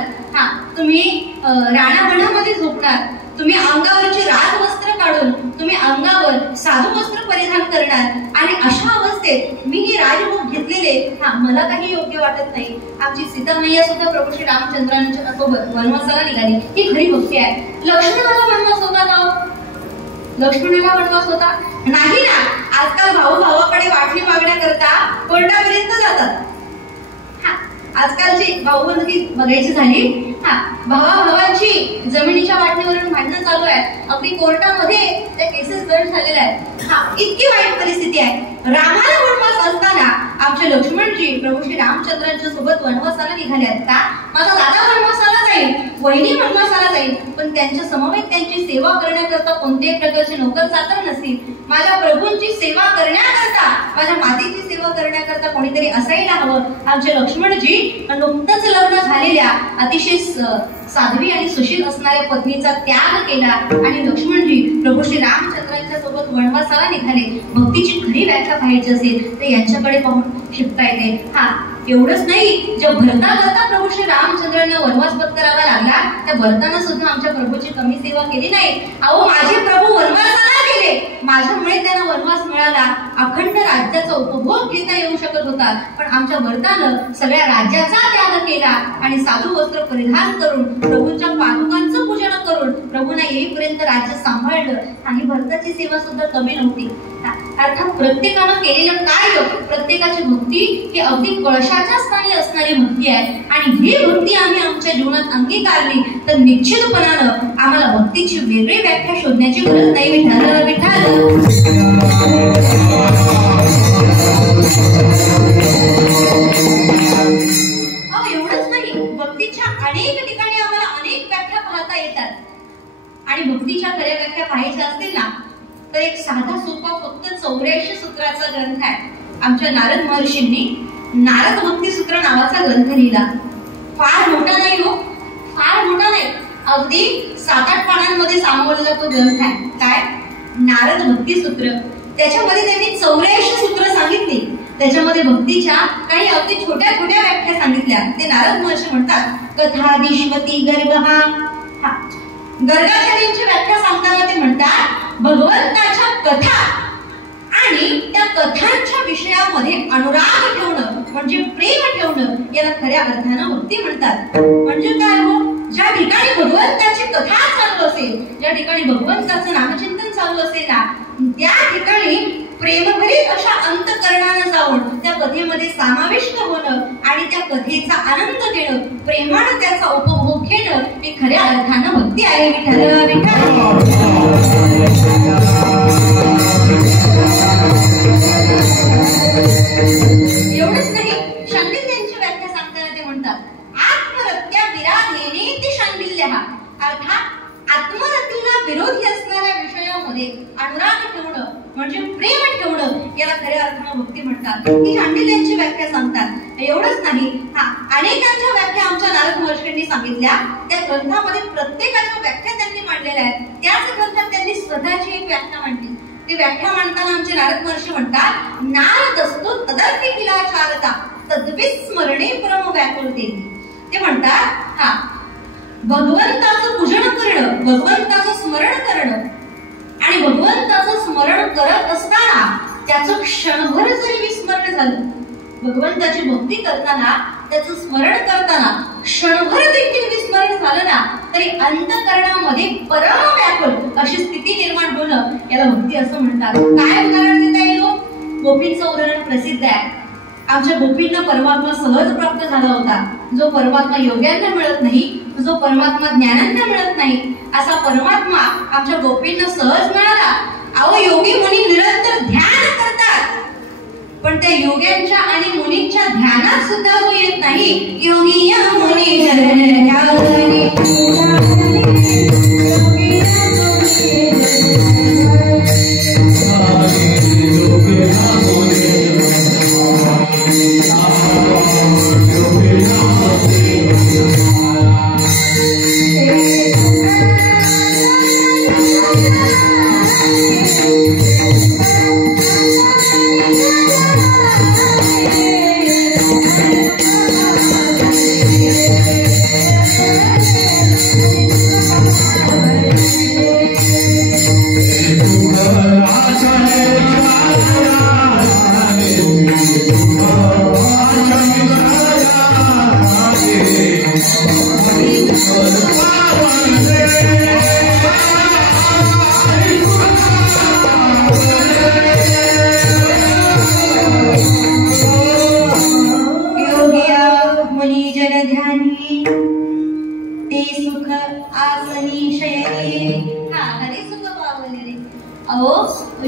तुम्ही राणावनामध्ये झोपणार, तुम्ही अंगावरची राजवस्त्र काढून तुम्ही अंगावर साधू वस्त्र परिधान करणार, आणि अशा अवस्थेत मी हे राजभोग घेतलेले मला काही योग्य वाटत नाही. आमची सीतामैया सुद्धा प्रभू श्री रामचंद्रांच्या सोबत वनवासाला निघाली. ही खरी भक्ती आहे. लक्ष्मणाला वनवास होता का? लक्ष्मणाला वनवास होता नाही ना. आजकाल भाऊ भावाकडे वाटणी मागण्याकरता कोर्टापर्यंत जातात. आजकालची भाऊबंदी बघायची झाली, भावाभावांची जमिनीच्या वाटणीवरून भांडणं चालू आहे, अगदी कोर्टामध्ये त्या केसेस दर्ज झालेल्या आहेत. इतकी वाईट परिस्थिती आहे. रामाला वनवास असताना आमचे लक्ष्मणजी प्रभू श्री रामचंद्रांच्या सोबत वनवासाला निघाले आहेत का? माझा दादा वनवासाला जाईल, वहिनी वनवासाला जाईल, पण त्यांच्या समवेत त्यांची सेवा करण्याकरता कोणत्याही प्रकारचे नोकर चाकर नसतील. माझ्या प्रभूंची सेवा करण्याकरता, माझ्या मातेची सेवा करण्याकरता कोणीतरी असायला हवं. आमचे लक्ष्मणजी नुकतंच लग्न झालेल्या अतिशय साध्वी आणि सुशील असणाऱ्या पत्नीचा त्याग केला आणि लक्ष्मणजी प्रभू श्री रामचंद्रांच्या सोबत वनवासाला निघाले. भक्तीची खरी व्याख्या पाहायची असेल तर यांच्याकडे पाहून शिकता येते. एवढंच नाही, ज्या भरताकरता प्रभू श्री रामचंद्रांना वनवास पत्करावा लागला त्या भरतानं सुद्धा आमच्या प्रभूची कमी सेवा केली नाही. अहो माझे प्रभू वनवासाला गेले, माझ्यामुळे त्यांना वनवास मिळाला, अखंड राज्याचा उपभोग घेता येऊ शकत होता, पण आमच्या भरतानं सगळ्या राज्याचा त्याग केला आणि साधू वस्त्र परिधान करून प्रभूंच्या पादुकांचं पूजन करून प्रभूंना येईपर्यंत राज्य सांभाळलं आणि भरताची सेवा सुद्धा कमी नव्हती. अर्थात प्रत्येकानं केलेलं कार्य, प्रत्येकाची भक्ती ही अगदी कळशाच्या स्थानी असणारी भक्ती आहे आणि ही भक्ती आम्ही आमच्या जीवनात अंगीकारली तर निश्चितपणानं आम्हाला भक्तीची वेगळी व्याख्या शोधण्याची गरज नाही. विठाल विठाल एवढंच नाही, भक्तीच्या अनेक ठिकाणी आम्हाला अनेक व्याख्या पाहता येतात आणि भक्तीच्या खऱ्या व्याख्या पाहायच्या असतील ना तर एक साधा सोपा फक्त 84 सूत्राचा ग्रंथ आहे. आमच्या नारद महर्षींनी नारद भक्ती सूत्र नावाचा ग्रंथ लिहिला. फार मोठा नाही हो, फार मोठा नाही, अगदी 7-8 पानांमध्ये सामावलेला तो ग्रंथ आहे. काय? नारद भक्ती सूत्र. त्याच्यामध्ये त्यांनी 84 सूत्र सांगितली. त्याच्यामध्ये भक्तीच्या काही अगदी छोट्या छोट्या व्याख्या सांगितल्या. ते नारद महर्षी म्हणतात कथादिश्वती गर्गहा. गर्गाचार्यांची व्याख्या सांगताना ते म्हणतात भगवंताच्या कथा आणि त्या कथांच्या विषयामध्ये अनुराग ठेवणं म्हणजे प्रेम ठेवणं याला खऱ्या अर्थानं भक्ती म्हणतात. म्हणजे काय हो, ज्या ठिकाणी भगवंताची कथा चालू असेल, ज्या ठिकाणी भगवंताचं नामचिंतन चालू असेल ना त्या ठिकाणी प्रेमभरीत अशा अंतःकरणानं जाऊन त्या कथेमध्ये समाविष्ट होणं आणि त्या कथेचा आनंद घेणं, प्रेमानं त्याचा उपभोग घेणं ही खऱ्या अर्थानं भक्ती आहे. विठ्ठल विठ्ठल एवढंच नाही, शांडिल्यांची व्याख्या सांगताना ते म्हणतात आत्मरत्या विराधेने ती शांडिल्य. अर्थात आत्मरतीला विरोधी असणाऱ्या विषयामध्ये अनुराग ठेवणं म्हणजे प्रेम ठेवणं याला खऱ्या अर्थानं भक्ती म्हणतात. ही शांडिल्यांची व्याख्या सांगतात. एवढंच नाही, अनेकांच्या व्याख्या आमच्या नारद महर्षींनी सांगितल्या. त्या ग्रंथामध्ये प्रत्येकाच्या व्याख्या त्यांनी मांडलेल्या आहेत. त्याच ग्रंथात त्यांनी स्वतःची एक व्याख्या मांडली. ती व्याख्या मांडताना आमचे नारद महर्षी म्हणतात नारदस्तु तदर्थी किलाचारता तद्विस्मरणे परम व्याकुलते. ते म्हणतात भगवंताचं पूजन करणं, भगवंताचं स्मरण करणं आणि भगवंताचं स्मरण करत असताना त्याचं क्षणभर जरी विस्मरण झालं, भगवंताची भक्ती करताना त्याचं स्मरण करताना क्षणभर देखील विस्मरण झालं ना तरी अंतःकरणामध्ये परम व्याकुल अशी स्थिती निर्माण होणं याला भक्ती असं म्हणतात. काय उदाहरण देता येईल? गोपींचं उदाहरण प्रसिद्ध आहे. आमच्या गोपींना परमात्मा सहज प्राप्त झाला होता. जो परमात्मा योग्यांना मिळत नाही, जो परमात्मा ज्ञानांना मिळत नाही, असा परमात्मा आमच्या गोपींना सहज मिळाला. अहो योगी मुनी निरंतर ध्यान करतात पण त्या योग्यांच्या आणि मुनींच्या ध्यानात सुद्धा तो येत नाही. योगी या मुनी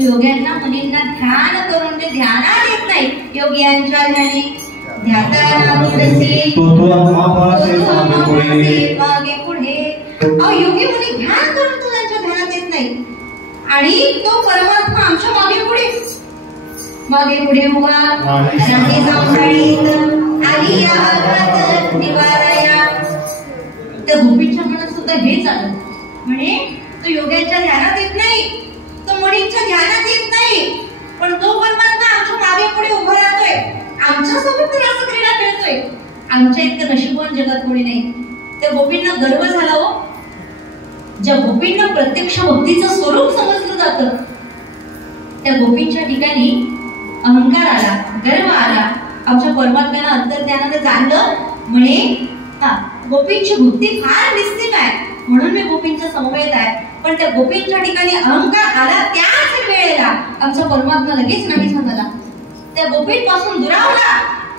योग्यांना मुनींना ध्यान करून ते ध्यानात येत नाही. योग्यांच्या ध्यानी मागे पुढे योगी मुनी ध्यान करून तो त्यांच्या ध्यानात येत नाही आणि तो परमात्मा आमच्या मागे पुढे उभा आली निवाराया. त्या गोपींच्या मनात सुद्धा हे चालत म्हणे तो योग्यांच्या ध्यानात येत नाही, तो मुनींच्या ध्यानात येत नाही, पण तो परमात्मा आमच्या मागे पुढे उभा राहतोय, आमच्या सोबत रस क्रीडा खेळतोय. आमच्या इतकं नशीबवान जगात कोणी नाही. त्या गोपींना गर्व झाला हो. ज्या गोपींना प्रत्यक्ष भक्तीचं स्वरूप समजलं जातं त्या गोपींच्या ठिकाणी अहंकार आला, गर्व आला. आमच्या परमात्म्याला अंतर्ज्ञानानं जाणलं म्हणे गोपींची भक्ती फार निस्सीम आहे म्हणून मी गोपींच्या समवेत आहे. पण त्या गोपींच्या ठिकाणी अहंकार आला त्याच वेळेला आमचा परमात्मा लगेच नाहीसा झाला, त्या गोपींपासून दुरावला.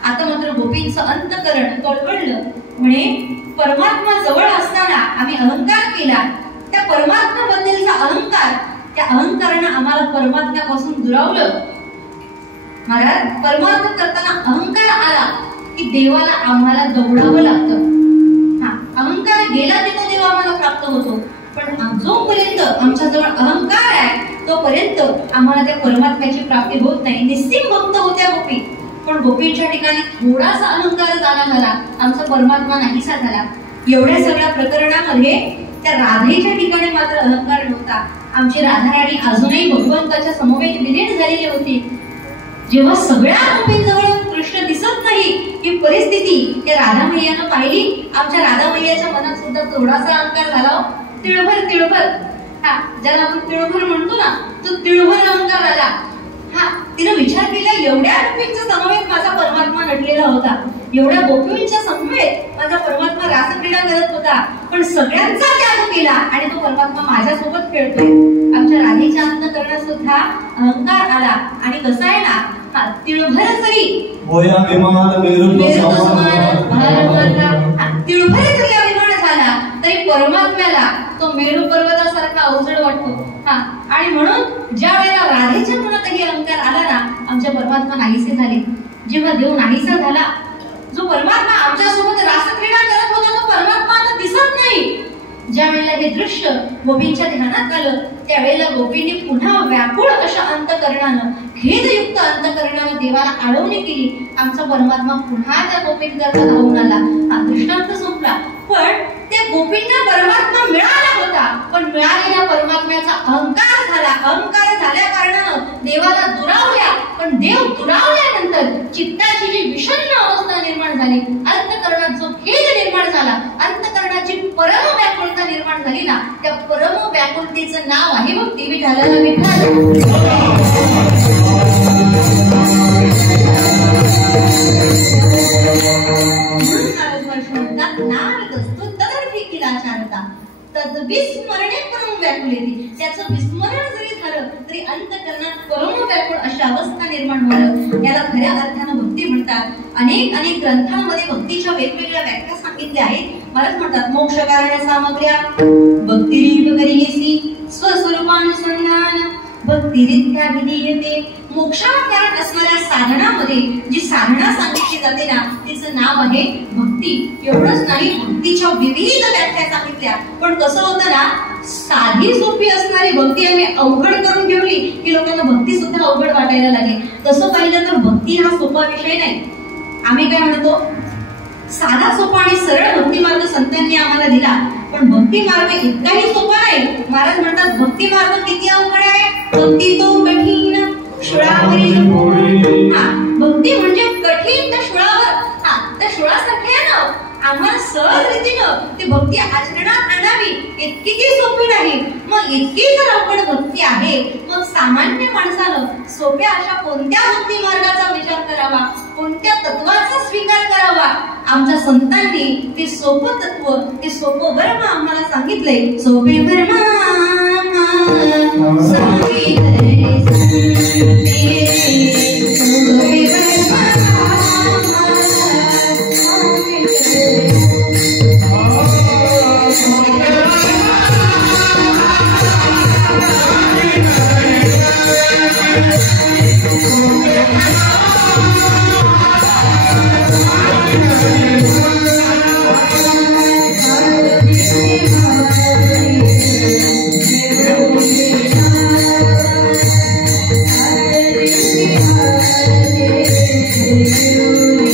आता मात्र गोपींचं अंतःकरण कळवळलं. म्हणे परमात्मा जवळ असताना आम्ही अहंकार केला, त्या परमात्म्याबद्दलचा अहंकार, त्या अहंकारानं आम्हाला परमात्म्यापासून दुरावलं. महाराज, परमार्थ करताना अहंकार आला की देवाला आम्हाला दौडावं लागतं. अहंकार गेला की तो देव आम्हाला प्राप्त होतो, पण जोपर्यंत आमच्याजवळ अहंकार आहे तोपर्यंत आम्हाला त्या परमात्म्याची प्राप्ती होत नाही. निस्सिम भक्त होत्या गोपी, पण गोपींच्या ठिकाणी थोडासा अहंकार झाला, आमचा परमात्मा नाहीसा झाला. एवढ्या सगळ्या प्रकरणामध्ये त्या राधेच्या ठिकाणी मात्र अहंकार नव्हता. आमची राधाराणी अजूनही भगवंताच्या समवेत विलीन झालेली होती. जेव्हा सगळ्या गोपींजवळ कृष्ण दिसत नाही ही परिस्थिती त्या राधा मैयानं पाहिली. आमच्या राधा मैयाच्या मनात सुद्धा थोडासा अहंकार झाला, तिळभर ज्याला आपण तिळभर म्हणतो ना, तो तिळभर अहंकार आला. तिनं विचार केला, एवढ्या गोपींच्या समवेत माझा परमात्मा नटलेला होता, एवढ्या गोपींच्या समवेत माझा परमात्मा रासक्रीडा करत होता, पण सगळ्यांचा त्याग केला आणि तो परमात्मा माझ्यासोबत खेळतोय. आमच्या राधेच्या अंतःकरणात सुद्धा अहंकार आला. आणि कसा आहे ना, तिळभर जरी तिळभर जरी अभिमान झाला तरी परमात्म्याला तो मेरू पर्वतासारखा अवजड वाटतो. आणि म्हणून ज्या वेळेला राधेच्या मनातही अहंकार आला ना, आमच्या परमात्मा नाहीसे झाले. जेव्हा देव नाहीसा झाला, जो परमात्मा आमच्यासोबत रासक्रीडा करत होता तो परमात्मा आता दिसत नाही. ज्या वेळेला हे दृश्य गोपींच्या ध्यानात आलं त्यावेळेला गोपींनी पुन्हा व्याकुळ अशा अंतःकरणानं, खेदयुक्त अंतःकरणानं देवाला आळवणी केली. आमचा परमात्मा पुन्हा त्या गोपींकरता धावून आला. हा दृष्टांत संपला. पण त्या गोपींना परमात्मा मिळाला होता, पण मिळालेल्या परमात्म्याचा अहंकार झाला. अहंकार झाल्या कारणानं देवाला दुरावल्या, पण देव दुरावल्यानंतर चित्ताची जी विषण्ण अवस्था निर्माण झाली, अंतःकरणात जो खेद निर्माण झाला, अंतःकरणाची परम व्याकुळता निर्माण झाली ना, त्या परम व्याकुळतेचं नाव आहे भक्ती. विठ्ठल विठ्ठल विस्मरणे परम व्याकुळ येते. त्याचं विस्मरण जरी झालं तरी अंतःकरणात परम व्याकुळ अशी अवस्था निर्माण होणं, याला खऱ्या अर्थानं भक्ती म्हणतात. अनेक ग्रंथांमध्ये भक्तीच्या वेगवेगळ्या व्याख्या सांगितल्या आहेत. महाराज म्हणतात, मोक्ष कारण सामग्र्या भक्तिरीव करियसी स्वस्वरूपानुसंधान भक्तिरित्या विधीयते. मोक्षाला कारण असणाऱ्या साधनामध्ये जी साधना सांगितली जाते ना, तिचं नाव आहे भक्ती. एवढंच नाही, भक्तीच्या विविध व्याख्या सांगितल्या. पण कसं होतं ना, साधी सोपी असणारी भक्ती आम्ही अवघड करून ठेवली की लोकांना भक्ती सुद्धा अवघड वाटायला लागेल. तसं पाहिलं तर भक्ती हा सोपा विषय नाही. आम्ही काय म्हणतो, साधा सोपा आणि सरळ भक्ती मार्ग संतांनी आम्हाला दिला, पण भक्ती मार्ग इतकाही सोपा नाही. महाराज म्हणतात, भक्ती मार्ग किती अवघड आहे. भक्ती तो कठीण शुळावरील भक्ती म्हणजे कठीण त्या शुळावर, त्या शुळासारखी आहे ना. आम्हाला सहज रीतीनं ती भक्ती आचरणात आणावी इतकी ती सोपी नाही. मग इतकी जर अवघड भक्ती आहे, मग सामान्य माणसानं सोप्या अशा कोणत्या भक्ती मार्गाचा विचार करावा, कोणत्या तत्वाचा स्वीकार करावा. आमच्या संतांनी ते सोपं तत्व, ते सोपं वर्म आम्हाला सांगितलंय. सोपे वर्म Hare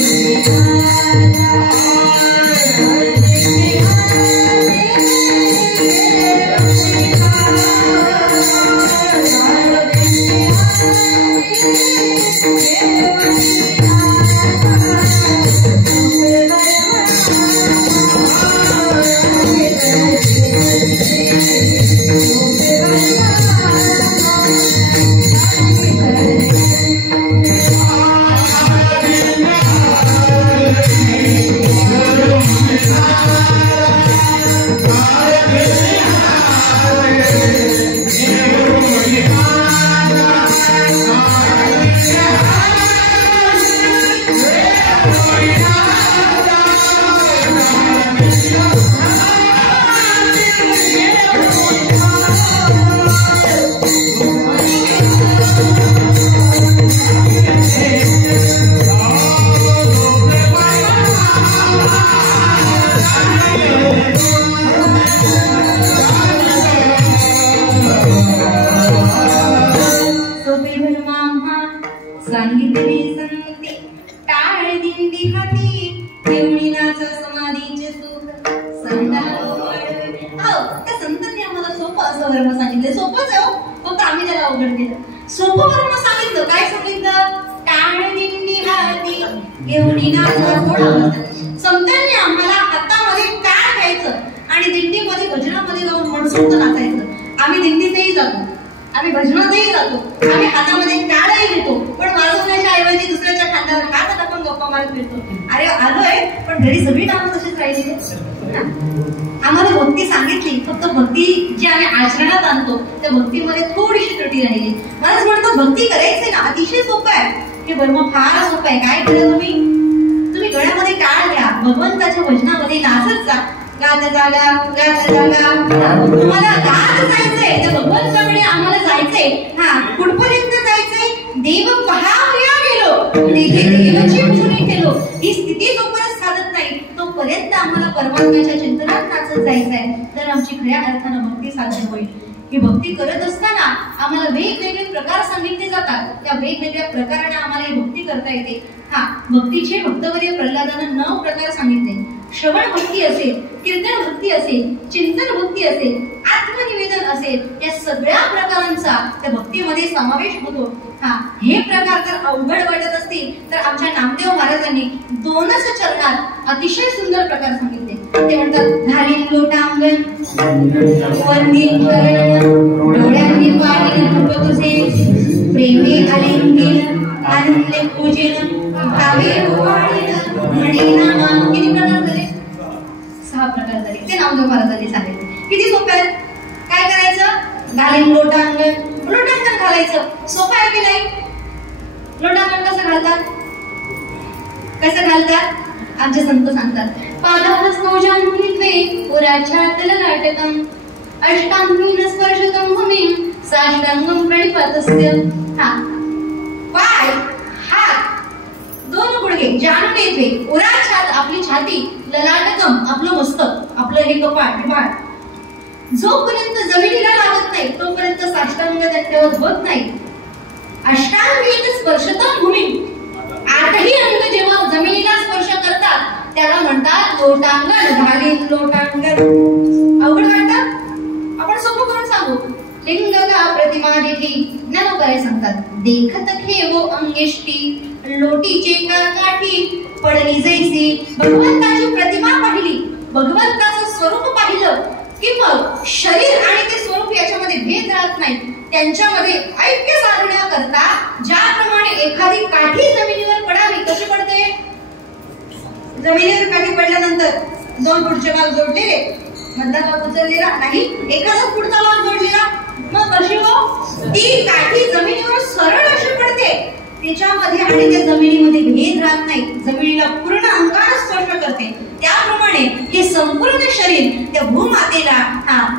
त्या संतांनी आम्हाला सोपं असं वर्म सांगितलं. सोपंच आहे हो, फक्त आम्ही त्याला अवघड केलं. सोपं वर्म सांगितलं. काय सांगितलं? टाळदिंडी हाती घेऊन संतांनी आम्हाला हातामध्ये टाळ घ्यायचं आणि दिंडीमध्ये भजनामध्ये जाऊन मनसोक्त नाचायचं. आम्ही दिंडीतही जातो, आम्ही भजनातही जातो, आम्ही हातामध्ये टाळही घेतो, पण वाजवण्याच्या ऐवजी दुसऱ्याच्या खांद्यावर हात टाकून गप्पा मारत फिरतो. अरे आलोय, पण घरी सगळी कामं तशीच राहिली. आम्हाला भक्ती सांगितली, फक्त भक्ती जी आम्ही आचरणात आणतो त्या भक्तीमध्ये थोडीशी त्रुटी राहिली. मला म्हणतात भक्ती करायची ना, अतिशय सोपं आहे. हे बर्म फार सोपं आहे. काय केलं तुम्ही गळ्यामध्ये टाळ घ्या, भगवंताच्या भजनामध्ये नाचत जा. गात जागा गात जागा, तुम्हाला गात जायचंय, त्या भगवंताकडे आम्हाला जायचंय. कुठपर्यंत जायचंय? देव पहावया गेलो, देवाची पूजनी केलो. ही स्थिती जोपर्यंत साधत नाही तोपर्यंत आम्हाला परमात्म्याच्या चिंतनात नाचत जायचंय. तर आमची खऱ्या अर्थानं भक्ती साध्य होईल. ही भक्ती करत असताना आम्हाला वेगवेगळे प्रकार सांगितले जातात. त्या वेगवेगळ्या प्रकाराने आम्हाला ही भक्ती करता येते. भक्तीचे भक्तवर्य प्रल्हादानं 9 प्रकार सांगितले. श्रवण भक्ती असेल, कीर्तन भक्ती असेल, चिंतन भक्ती असेल, आत्मनिवेदन असेल, या सगळ्या प्रकारांचा त्या भक्तीमध्ये समावेश होतो. हे प्रकार जर अवघड वाटत असतील तर आमच्या नामदेव महाराजांनी 2च चरणात अतिशय सुंदर प्रकार सांगितले. ते म्हणतात, घालीन लोटांगण वंदीन चरण, डोळ्यांनी पाहिलं रूप तुझे, प्रेमे आलिंगन आनंदे पूजन, भावे ओवाळीन म्हणे नामा. किती प्रकार झाले? 6 प्रकार झाले. ते नामदेव महाराजांनी सांगितले. किती सोपे आहेत. काय करायचं? घालीन लोटांगण. लोटांगण घालायचं. सोपं आहे की नाही? लोटांगण कसं घालतात? कसं घालतात? आमचे संत सांगतात, पादाभस्मौजान्वित्वे पुराच्छादल नाटकम् अष्टांगेन स्पर्शकं भूमिं साष्टांगं प्रणिपातस्य. पाय, हात, 2 गुडघे जाणून येते, उराच्छाद आपली छाती, ललाटकम आपलं मस्तक, आपलं हे कपाळ, जोपर्यंत जमिनीला लागत नाही तोपर्यंत साष्टांग दंडवत होत नाही. अष्टांगेन स्पर्शकं भूमिं, 8ही अंग जेव्हा जमिनीला स्पर्श करतात त्याला म्हणतात लोटांगण. घालीन लोटांगण. अवघड वाटतं? आपण सोपं करून सांगू. लिंगगा प्रतिमा देखी ज्ञानोबराय सांगतात, देखत खेवो अंगेष्टी लोटीचे काठी पडली जैसी. भगवंताची प्रतिमा पाहिली, भगवंताचं स्वरूप पाहिलं की मग शरीर आणि ते स्वरूप याच्यामध्ये भेद राहत नाही. त्यांच्यामध्ये ऐक्य साधण्याकरता ज्याप्रमाणे एखादी काठी जमिनीवर पडावी, कशी पडते? जमिनीवर काठी पडल्यानंतर 2 पुढचे भाग जोडलेले, मधला भाग उचललेला नाही, एखादाच पुढचा भाग जोडलेला, मग कशी हो? ती काठी जमिनीवर सरळ अशी पडते. त्याच्यामध्ये आणि त्या जमिनीमध्ये भेद राहत नाही, जमिनीला पूर्ण अंगाने स्पर्श करते. त्याप्रमाणे हे संपूर्ण शरीर त्या भूमातेला,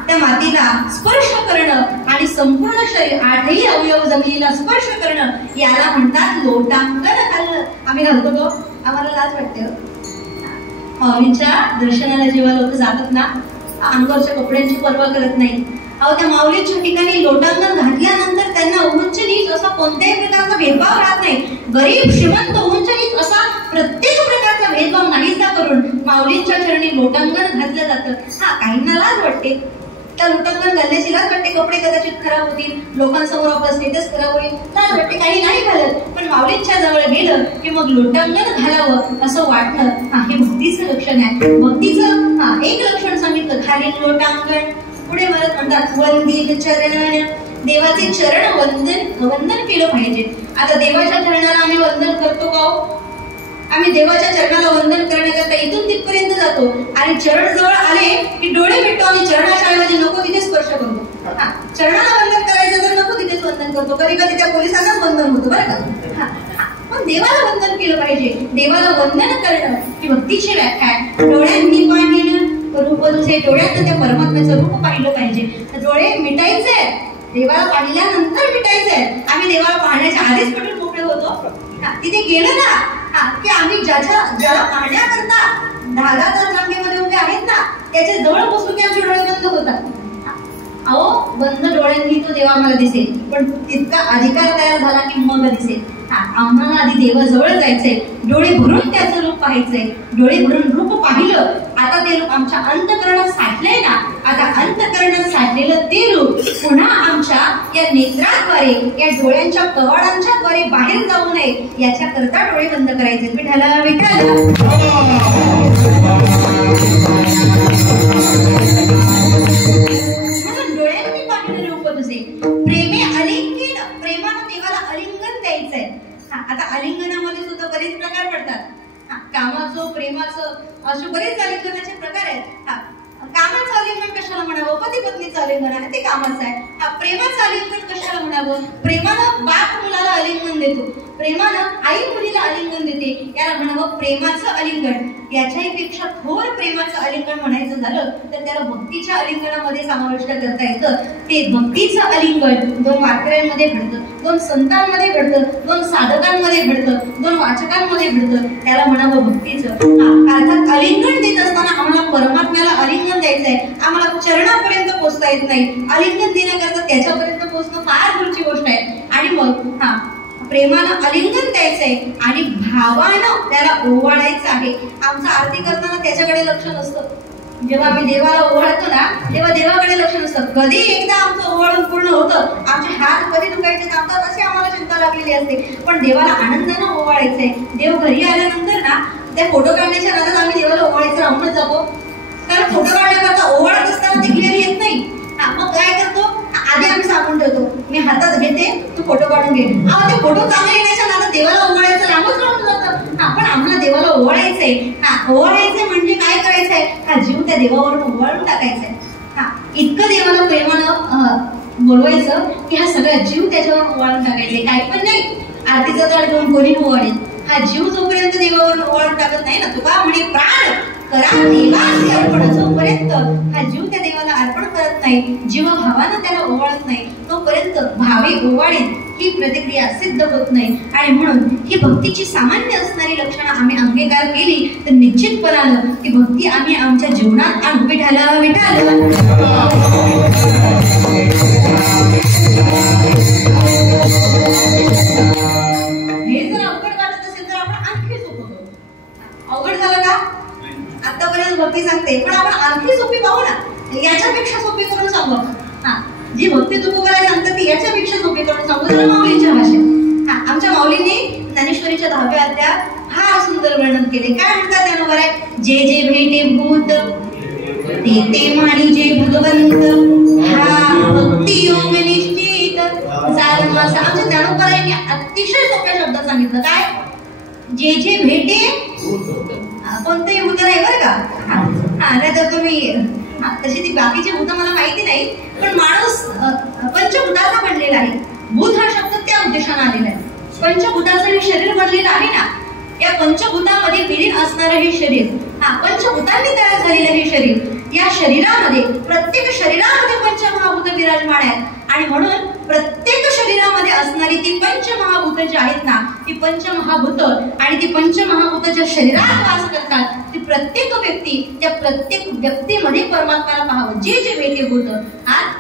त्या मातेला स्पर्श करणं आणि संपूर्ण शरीर 8ही अवयव जमिनीला स्पर्श करणं याला म्हणतात लोटांगण घालणं. आम्ही घालतो तो, आम्हाला लाज वाटते. माऊलींच्या दर्शनाला जेव्हा लोक जातात ना, अंगावरच्या कपड्यांची पर्वा करत नाही. त्या माऊलीच्या ठिकाणी लोटांगण घातल्यानंतर त्यांना उंच नीच असा कोणत्याही प्रकारचा भेदभाव राहत नाही. गरीब श्रीमंत उंच नीच असा प्रत्येक प्रकारचा भेदभाव नाहीसा करून माऊलींच्या चरणी लोटांगण घातलं जातं. काहींना लाज वाटते, त्या लोटांगण घालण्याची लाज वाटते. कपडे कदाचित खराब होतील, लोकांसमोर आपला स्टेटस खराब होईल, लाज वाटते. काही नाही घालत, पण माऊलींच्या जवळ गेलं की मग लोटांगण घालावं असं वाटणं, हे भक्तीचं लक्षण आहे. भक्तीचं एक लक्षण सांगितलं, खालील लोटांगण. पुढे परत म्हणतात वंदीन चरण. देवाचे चरण वंदन केलं पाहिजे. आता देवाच्या चरणाला आम्ही वंदन करतो का? आम्ही देवाच्या चरणाला वंदन करण्याकरता इथून तिथपर्यंत जातो आणि चरण जवळ आले की डोळे भेटतो आणि चरणाच्या ऐवजी नको तिथे स्पर्श करतो. चरणाला वंदन करायचं तर नको तिथेच वंदन करतो. कधी कधी त्या पोलिसांनाच वंदन होतं बरं का. पण देवाला वंदन केलं पाहिजे. देवाला वंदन करणं ही भक्तीची व्याख्या आहे. डोळ्यांनी पाहिलं रूप तुझे, डोळ्यात त्या परमात्म्याचं रूप पाहिलं पाहिजे. डोळे मिटायचे, देवाला पाहिल्यानंतर मिटायचंय. आम्ही देवाला पाहण्याच्या आधीच पटून मोकळे होतो. तिथे गेलं ना की आम्ही ज्याला पाहण्याकरता 10 तास रांगेमध्ये उभे आहेत ना, त्याच्या जवळ बसून की आमचे डोळे बंद होतात. बंद डोळ्यांनी तो देवा आम्हाला दिसेल, पण तितका अधिकार तयार झाला की मग दिसेल. आम्हाला आधी देवाजवळ जायचंय, डोळे भरून त्याचं रूप पाहायचंय. डोळे भरून रूप पाहिलं, आता ते रूप आमच्या अंतःकरणात साठलंय ना, आता या नेत्राद्वारे, या डोळ्यांच्या कवाडांच्या द्वारे बाहेर जाऊ नये याच्या करता डोळे बंद करायचे. विठ्ठला विठ्ठल म्हणून डोळ्यांनी पाहिलं रूप तुझे प्रेमे आलिंगन, प्रेमानं देवाला आलिंगन द्यायचंय. आता आलिंगनामध्ये सुद्धा बरेच प्रकार पडतात. कामाचं, प्रेमाचं, असे बरेच आलिंगनाचे प्रकार आहेत. कामाचं आलिंगन कशाला म्हणावं, पती पत्नीचं आलिंगन आहे ते कामाचं आहे. प्रेमाचं आलिंगन कशाला म्हणावं, प्रेमानं बाप मुलाला आलिंगन देतो, प्रेमानं आई मुलीला आलिंगन देते, याला म्हणावं प्रेमाचं आलिंगन. याच्याही पेक्षा थोर प्रेमाचं आलिंगन म्हणायचं झालं तर त्याला भक्तीच्या आलिंगनामध्ये समाविष्ट करता येतं. ते भक्तीचं आलिंगन दोन वारकऱ्यांमध्ये घडतं, दोन संतांमध्ये घडतं, दोन साधकांमध्ये घडतं, दोन वाचकांमध्ये घडतं. त्याला म्हणावं भक्तीचं. अर्थात आलिंगन देत असताना आम्हाला परमात्म्याला आलिंगन द्यायचंय, आम्हाला चरणापर्यंत पोहोचता येत नाही. आलिंगन देण्याकरता त्याच्यापर्यंत पोहोचणं फार दूरची गोष्ट आहे. आणि मग प्रेमानं आलिंगन द्यायचंय आणि भावानं त्याला ओवाळायचं आहे. आमचं आरती करताना त्याच्याकडे लक्ष नसतं. जेव्हा आम्ही देवाला ओवाळतो ना तेव्हा देवाकडे लक्ष नसतं. कधी एकदा आमचं ओवाळून पूर्ण होतं, आमचे हात कधी दुखायचे थांबतात अशी आम्हाला चिंता लागलेली असते. पण देवाला आनंदानं ओवाळायचंय. देव घरी आल्यानंतर ना त्या फोटो काढण्याच्या नादात आम्ही देवाला ओवाळायचं राहूनच जातो. कारण फोटो काढण्याकरता ओवाळत असताना ते क्लिअर येत नाही. मग काय करतो, आधी आम्ही सांगून ठेवतो मी हातात घेते, तू फोटो काढून घे. ते फोटो चांगले येण्याच्या नादात देवाला ओवाळायचं लांबच राहून जातं. पण आम्हाला देवाला ओवाळायचंय. ओवाळायचंय म्हणजे काय करायचंय, हा जीव त्या देवावरून ओवाळून टाकायचंय. इतकं देवाला प्रेमानं बोलवायचं की हा सगळा जीव त्याच्यावर ओवाळून टाकायचे. काय पण नाही आरतीचा तर दोन कोणी ओवाळेल, हा जीव जोपर्यंत देवावर ओवाळून टाकत नाही ना, तुका म्हणे प्राण करा देवाचे अर्पण, जोपर्यंत हा जीव त्या देवाला अर्पण करत नाही, जीव भावानं त्याला ओवाळत नाही, तोपर्यंत भावे ओवाळीत ही प्रतिक्रिया सिद्ध होत नाही. आणि म्हणून ही भक्तीची सामान्य असणारी लक्षणं आम्ही अंगीकार केली तर निश्चितपणानं ती भक्ती आम्ही आमच्या जीवनात आणू. विठाला विठाला हे जर अवघड वाटत असेल तर आपण आणखी सोपं करू. अवघड झालं का? आतापर्यंत भक्ती सांगते पण आपण आणखी सोपी पाहू ना, याच्यापेक्षा सोपी करून सांगू. जी भक्ती तुको करायला सांगतात ती याच्यापेक्षा सोपी करून सांगू. तर माऊलींच्या भाषेत आमच्या माऊलीने ज्ञानेश्वरीच्या 10व्या अध्यायात फार सुंदर वर्णन केले. काय म्हणतात त्यानुसार आहे, जे जे भेटे भूत ते ते माणी जे भूतवंत, हा भक्ती योग निश्चित जालमास. आमच्या ज्ञानोबरायांनी अतिशय सोप्या शब्दात सांगितलं. काय, जे जे भेटे कोणतंही भूत नाही बरं का. नाही तर तुम्ही तशी ती बाकीची भूत मला माहिती नाही, पण माणूस पंचभूताचा बनलेला आहे. भूत हा शब्द त्या उद्देशाने आलेला आहे. पंचभूताचं हे शरीर बनलेलं आहे ना, या पंचभूतामध्ये विलीन असणारं हे शरीर, पंचभूतांनी तयार झालेलं हे शरीर, या शरीरामध्ये प्रत्येक शरीरामध्ये पंचमहाभूत विराजमान आहेत. आणि म्हणून प्रत्येक शरीरामध्ये असणारी ती पंचमहाभूत जी आहेत ना, ती पंचमहाभूत आणि ती पंचमहाभूत ज्या शरीरात वास करतात, ती प्रत्येक व्यक्ती, त्या प्रत्येक व्यक्तीमध्ये परमात्म्याला पाहावं. जे जे वेते भूत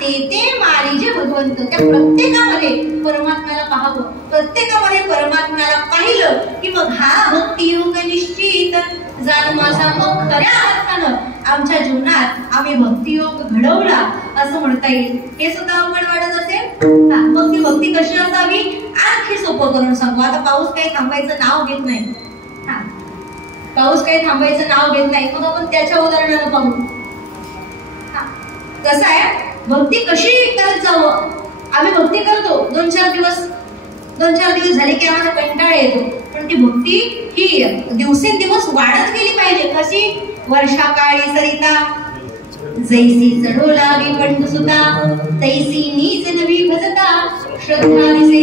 ते ते मारी जे भगवंत, त्या प्रत्येकामध्ये परमात्म्याला पाहावं. प्रत्येकामध्ये परमात्म्याला पाहिलं की मग हा भक्ती योग निश्चित जाणमासा. मग खऱ्या अर्थानं आमच्या जीवनात आम्ही भक्तियोग घडवला असं म्हणता येईल. हे सुद्धा अवघड वाटत असेल, मग ती भक्ती कशी असावी आणखी सोपं करून सांगू. आता पाऊस काही थांबायचं नाव घेत नाही. पाऊस काही थांबायचं नाव घेत नाही, मग आपण त्याच्या उदाहरणानं पाहू. कसं आहे, भक्ती कशी करत जावं. आम्ही भक्ती करतो 2-4 दिवस झाले की आम्हाला कंटाळा येतो. पण ती भक्ती ही दिवसेंदिवस वाढत गेली पाहिजे. कशी, वर्षा काळी सरिता जैसी चढो लागी पंडसुता, तैसी नीच नवी भजता श्रद्धा दिसे.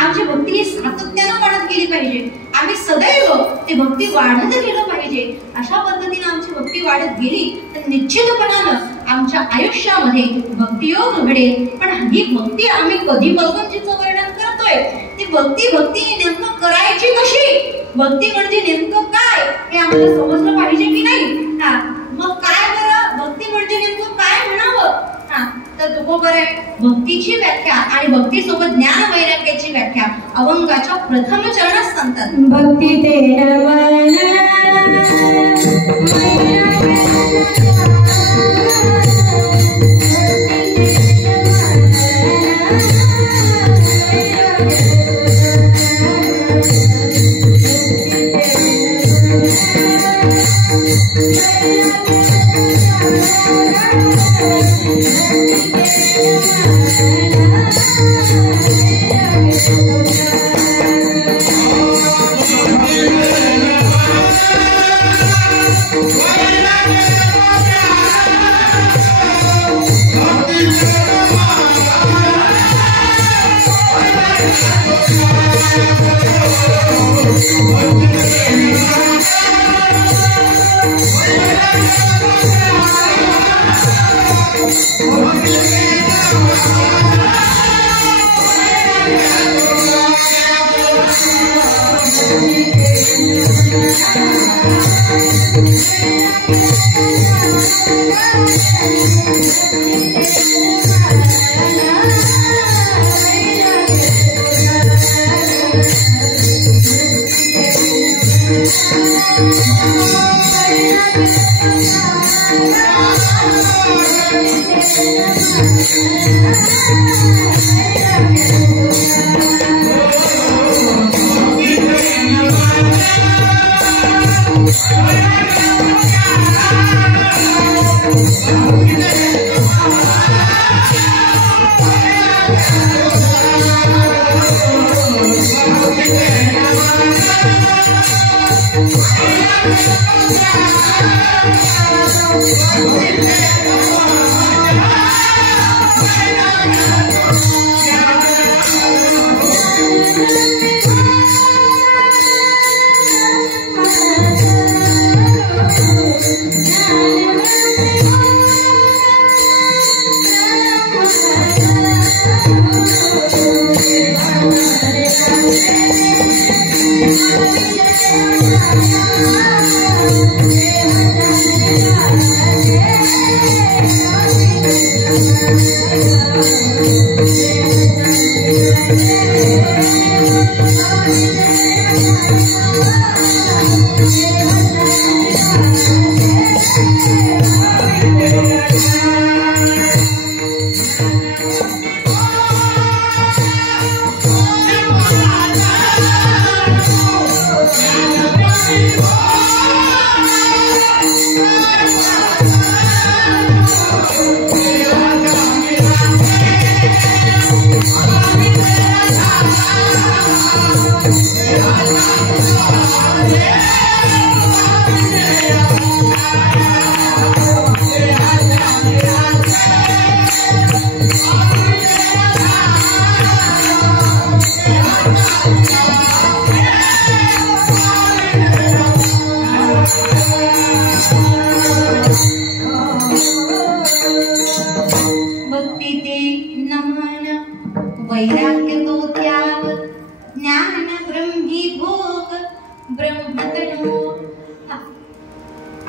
आमची भक्ती सातत्यानं वाढत गेली पाहिजे. आम्ही सदैव ती भक्ती वाढत गेलो पाहिजे. अशा पद्धतीने आमची भक्ती वाढत गेली तर निश्चितपणानं आमच्या आयुष्यामध्ये भक्तियोग घडेल. पण ही भक्ती आम्ही कधीपासून जिचं वर्णन करतोय, ती भक्ती नेमकं करायची कशी, भक्ती म्हणजे नेमकं काय हे आम्हाला समजलं पाहिजे की नाही. मग काय बरं, भक्ती म्हणजे नेमकं काय म्हणावं. तर तुकोबरे भक्तीची व्याख्या आणि भक्तीसोबत ज्ञान वैराग्याची व्याख्या अभंगाच्या प्रथम चरणात सांगतात. भक्ती ते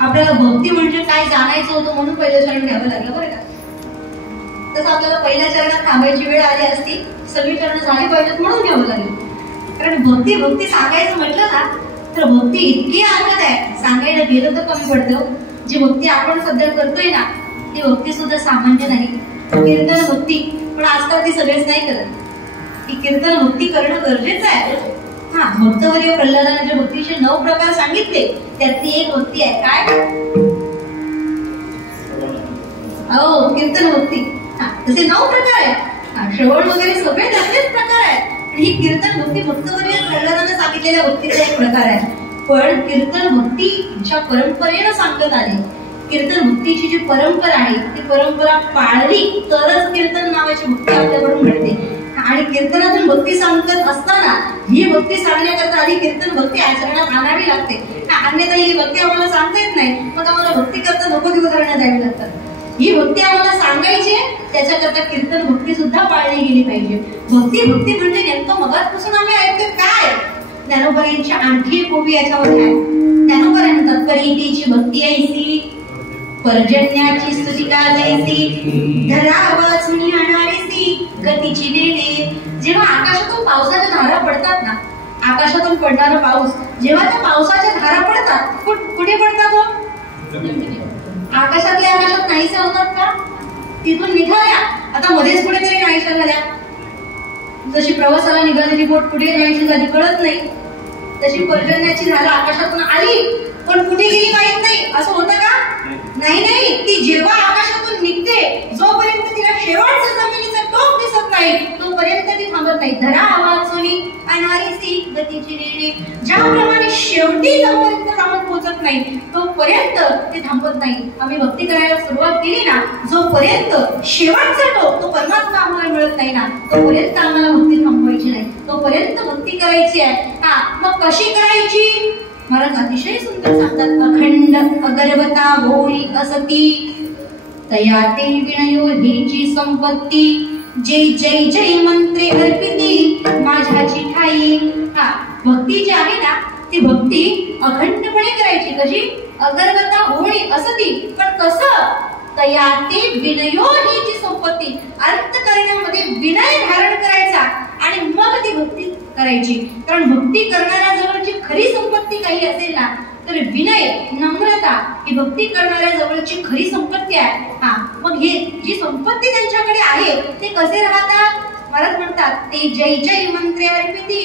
आपल्याला भक्ती म्हणजे काय जाणायचं होतं म्हणून पहिलं चरण घ्यावं लागलं बरं का. तसं आपल्याला पहिल्या चरणात थांबायची वेळ आली असती, सगळी चरण झाली पाहिजेत म्हणून घ्यावं लागलं. कारण भक्ती भक्ती सांगायचं म्हटलं ना तर भक्ती इतकी आनंद आहे, सांगायला गेलं तर कमी पडतं. जी भक्ती आपण सध्या करतोय ना ती भक्ती सुद्धा सामान्य नाही. कीर्तन भक्ती, पण आजकाल ती सगळेच नाही करत. ही कीर्तन भक्ती करणं गरजेचं आहे. हा, भक्तवर्य प्रल्हादाने जे भक्तीचे 9 प्रकार सांगितले त्यातली एक भक्ती आहे काय, कीर्तन भक्ती. तसे 9 प्रकार आहेत. श्रवण वगैरे सगळे त्यातलेच प्रकार आहेत. ही कीर्तन भक्ती भक्तवर्य प्रल्हादाने सांगितलेल्या भक्तीचा एक प्रकार आहे. पण कीर्तन भक्ती ज्या परंपरेनं सांगत आली, कीर्तन भक्तीची जी परंपरा आहे ती परंपरा पाळली तरच कीर्तन नावाची भक्ती आपल्याकडून मिळते. आणि कीर्तनातून भक्ती सांगत असताना ही भक्ती सांगण्याकरता आधी कीर्तन भक्ती आचरणात आणावी लागते. अन्यथा ही भक्ती आम्हाला सांगता येत नाही, मग आम्हाला भक्ती करता नको ती उदाहरणं द्यावी लागतात. ही भक्ती आम्हाला सांगायची आहे, त्याच्याकरता कीर्तन भक्ती सुद्धा पाळली गेली पाहिजे. भक्ती भक्ती म्हणजे नेमकं मगाचपासून आम्ही ऐकतो काय, ज्ञानोबरांची आणखी एक उभी याच्यामध्ये आहे. ज्ञानोबरांनी म्हणतात परिणीतीची भक्ती ऐसी, पर्जन्याची स्तुती गायसी, धरा वाचून आणणारीसी गतीची नेणे. जेव्हा आकाशातून पावसाच्या धारा पडतात ना, आकाशातून पडणारा पाऊस, जेव्हा त्या पावसाच्या धारा पडतात कुठे पडतात हो, आकाशातल्या आकाशात नाहीशा होतात का, तिथून निघाल्या. आता मध्येच कुठेतरी नाहीशा झाल्या. जशी प्रवासाला निघालेली बोट कुठे नाहीशी झाली कळत नाही, तशी पर्जन्याची धारा आकाशातून आली पण कुठे गेली माहित नाही. असं होतं का, नाही. ती जेव्हा आकाशातून निघते जोपर्यंत तिला शेवटचा जमिनीचा टोक दिसत नाही तोपर्यंत ती थांबत नाही. धरा वाचुनी अनारीसी गतीची नेणे. ज्याप्रमाणे शेवटी जोपर्यंत थांबत पोहोचत नाही तोपर्यंत ती थांबत नाही. आम्ही भक्ती करायला सुरुवात केली ना, जोपर्यंत शेवटचा टोक तो परमात्मा आम्हाला मिळत नाही ना तोपर्यंत आम्हाला भक्ती थांबवायची नाही, तोपर्यंत भक्ती करायची आहे. मग कशी करायची, महाराज अतिशय सुंदर सांगतात. अखंड अगरबता होळी असती, तया ते विनयो हीची संपत्ती, जय जय जय मंत्रे अर्पिती माझ्याची ठाई. हा भक्ती जी आहे ना ती भक्ती अखंडपणे करायची. कशी? अगरगता होणी असती, पण कसं? तया ते विनयो हीची संपत्ती, अर्थ करण्यामध्ये विनय धारण करायचा आणि मग ती भक्ती करायची. कारण भक्ती करणाऱ्या जवळची खरी संपत्ती काही असेल ना तर विनय, नम्रता ही भक्ती करणाऱ्या जवळची खरी संपत्ती आहे. हा मग ही जी संपत्ती त्यांच्याकडे आहे ते कसे राहतात? महाराज म्हणतात ते जय जय मंत्रे अर्पिती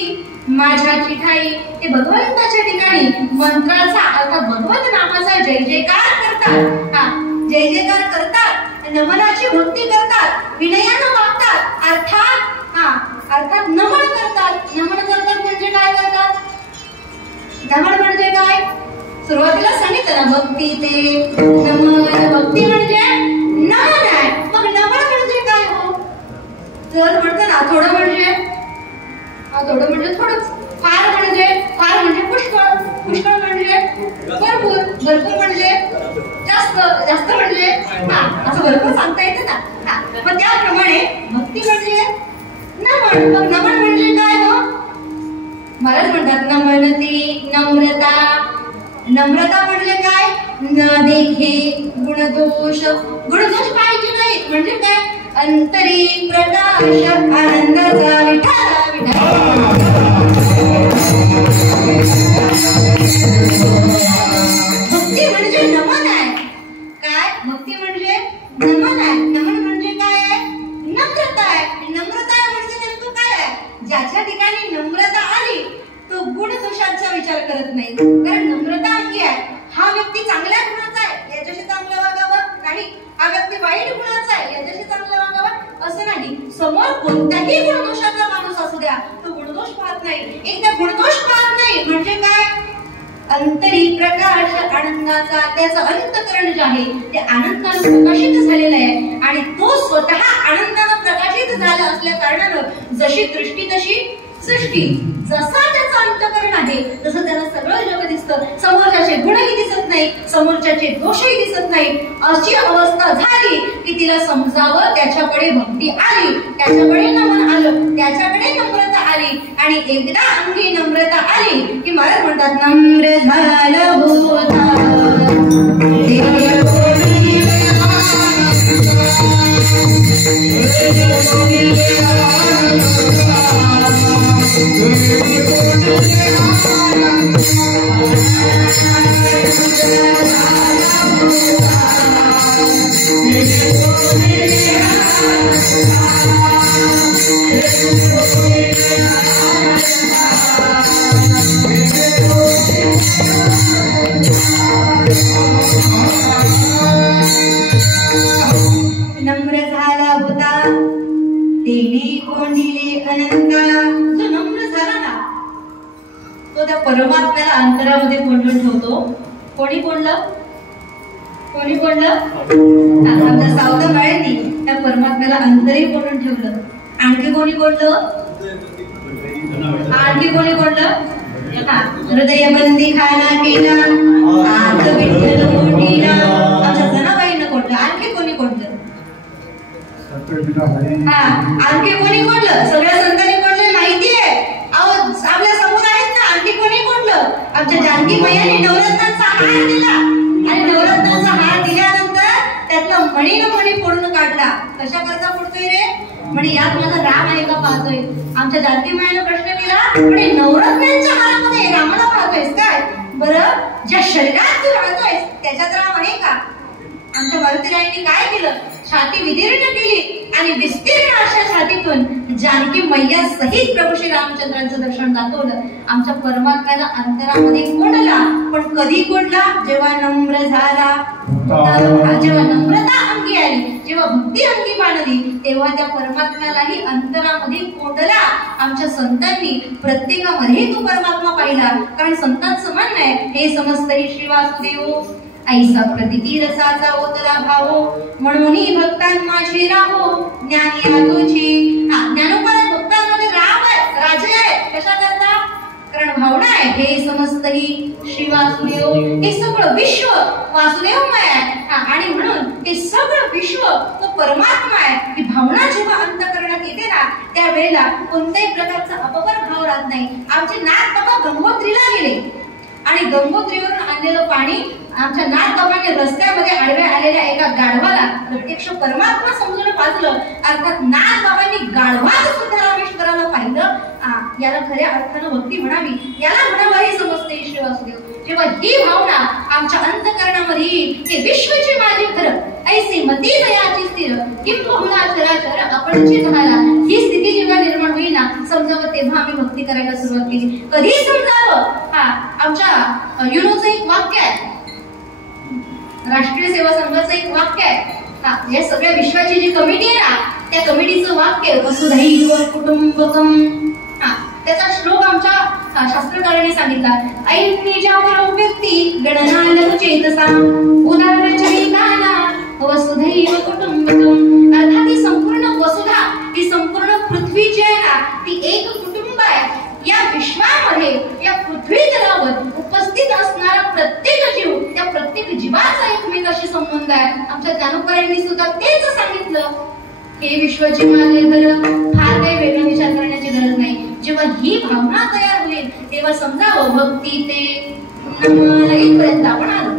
माझ्याची ठाई. ते भगवंताच्या ठिकाणी मंत्राचा अर्थात भगवंत नामाचा जय जयकार करतात. हा जय जयकार करतात, नमनाची भक्ती करतात, विनयानं वागतात, अर्थात नमन करतात. नमन करतात म्हणजे काय करतात? नमन म्हणजे काय? सुरुवातीला सांगितलं ना भक्ती ते नमन. भक्ती म्हणजे नमन आहे. मग नमन म्हणजे काय हो? जर म्हणतं ना थोडं म्हणजे थोडंच, फार म्हणजे पुष्कळ म्हणजे भरपूर म्हणजे जास्त म्हणजे असं भरपूर सांगता येतं ना. मग त्याप्रमाणे भक्ती म्हणजे नमन. मग नमन म्हणजे काय हो? महाराज म्हणतात नमनती नम्रता. नम्रता म्हणजे काय? न देखे गुणदोष पाहिजे नाही. म्हणजे काय? अंतरी प्रकाश आनंदाचा विठाला भक्ती म्हणजे नमन आहे. काय? भक्ती म्हणजे नमन आहे. नमन म्हणजे काय आहे? नम्रता आहे. नम्रता म्हणजे नेमकं काय आहे? ज्याच्या ठिकाणी नम्रता आली तो गुण दोषांचा विचार करत नाही. कारण नम्रता अंगी आहे. हा व्यक्ती चांगल्या गुणाचा आहे याच्याशी चांगलं वागावं नाही, हा व्यक्ती वाईट गुणाचा आहे याच्याशी चांगलं वागावं असं नाही. समोर कोणत्याही गुणदोषाचा माणूस असू द्या तो गुणदोष पाहत नाही. एकदा गुणदोष पाहत नाही म्हणजे काय? अंतरी प्रकाश आनंदाचा. त्याचं अंतःकरण जे आहे ते आनंदाने प्रकाशित झालेलं आहे आणि तो स्वतः आनंदाने प्रकाशित झाला असल्या कारणानं जशी दृष्टी तशी सृष्टी. जसा त्याचं अंतःकरण आहे तसं त्याला सगळं जग दिसतं. समोरच्याचे गुणही दिसत नाही, समोरच्याचे दोषही दिसत नाही. अशी अवस्था झाली की तिला समजावं त्याच्याकडे भक्ती आली, त्याच्याकडे नमन आलं, त्याच्याकडे नम्रता आली. आणि एकदा अंगी नम्रता आली की महाराज म्हणतात नम्र झालं होता नम्र झाला होता तेने कोंडिले अनंता. जो नम्र झाला ना तो त्या परमात्म्याला अंतरामध्ये कोंडून ठेवतो. कोणी कोंडलं? आमच्या सावता माळ्यांनी त्या परमात्म्याला अंतरही कोंडून ठेवलं. आणखी कोणी कोंडलं? हृदय बंदी खाना केला आत विठ्ठल कोंडीला. आमच्या जनाबाईनं कोंडलं. आणखी कोणी कोंडलं? आणखी कोणी कोंडलं? सगळ्या संतांनी कोंडलं माहितीये. आपल्या समोर आहेत ना. आणखी कोणी कोंडलं? आमच्या जानकी मैयाने नवरत्नांचा हार दिला आणि नवरत्नांचा हार दिल्यानंतर त्यातला मणी फोडून काढला. कशा करता फोडतोय रे? म्हणे यात माझा राम आहे का पाहतोय. आमच्या जानकी मैयाने प्रश्न केला म्हणे नवरत्नांच्या हारामध्ये रामाला पाहतोयस काय? बरं ज्या शरीरात तू राहतोयस त्याच्यात राम आहे का? आमच्या मारुतीरायांनी काय केलं? छाती विदीर्ण केली आणि विस्तीर्ण अशा छातीतून जानकी मैया सहित प्रभू श्री रामचंद्रांचं दर्शन दाखवलं. आमच्या परमात्म्याला अंतरामध्ये कोंडला. पण कधी कोंडला? जेव्हा नम्र झाला, जेव्हा नम्रता अंगी आली, जेव्हा भक्ती अंगी मानली तेव्हा त्या परमात्म्यालाही अंतरामध्ये कोंडला. आमच्या संतांनी प्रत्येकामध्ये तो परमात्मा पाहिला. कारण संतांचं म्हणणं आहे हे समजतही श्री वासुदेव ऐसा प्रतिती रसाचा ओतला भावो म्हणून भक्तांमाशी राहो ज्ञानी तुझी. ज्ञानोपात भक्तांमध्ये राम आहे, राजे आहे. कशा करता? कारण भावना आहे हे समजतही श्री वासुदेव, हे सगळं विश्व वासुदेवमय आहे आणि म्हणून हे सगळं विश्व तो परमात्मा आहे. ही भावना जेव्हा अंतःकरणात येते ना त्यावेळेला कोणत्याही प्रकारचा अपवर भाव राहत नाही. आमचे नाथ बाबा गंगोत्रीला गेले आणि गंगोत्रीवरून आणलेलं पाणी आमच्या नाथ बाबांनी रस्त्यामध्ये आडव्या आलेल्या एका गाढवाला प्रत्यक्ष परमात्मा समजून पाजलं. अर्थात नाथ बाबांनी गाढवाला सुद्धा रामेश्वराला पाहिलं. याला खऱ्या अर्थानं भक्ती म्हणावी, याला म्हणावं हे समजते श्री वासुदेव. जेव्हा ही भावना आमच्या अंतःकरणामध्ये येईल, हे विश्वचे माझे घर ऐसे मती दयाची स्थिर किंबहुना चराचर आपणची झाला, ही स्थिती जेव्हा निर्माण होईल ना समजावं तेव्हा आम्ही भक्ती करायला सुरुवात केली. कधी समजावं? आमच्या युनोचं एक वाक्य आहे, राष्ट्रीय सेवा संघाचं एक वाक्य आहे. या सगळ्या विश्वाची जी कमिटी आहे ना त्या कमिटीचं वाक्य वसुधैव कुटुंबकम. त्याचा श्लोक आमच्या शास्त्रकारांनी सांगितला. ऐन निजावर व्यक्ती गणना चेतसा उदाहरणचरिताना वसुधैव कुटुंबकम. अर्थात ही संपूर्ण वसुधा, ही संपूर्ण पृथ्वी जी आहे ना ती एक कुटुंब आहे. या विश्वामध्ये, या पृथ्वी तलावर उपस्थित असणारा प्रत्येक जीव, त्या प्रत्येक जीवाचा एकमेकाशी संबंध आहे. आमच्या ज्ञानोबरांनी सुद्धा तेच सांगितलं. हे विश्वाचे माझे घर, फार काही वेगळा विचार करण्याची गरज नाही. जेव्हा ही भावना तयार होईल तेव्हा समजावं भक्ती ते इथपर्यंत आपण आलो.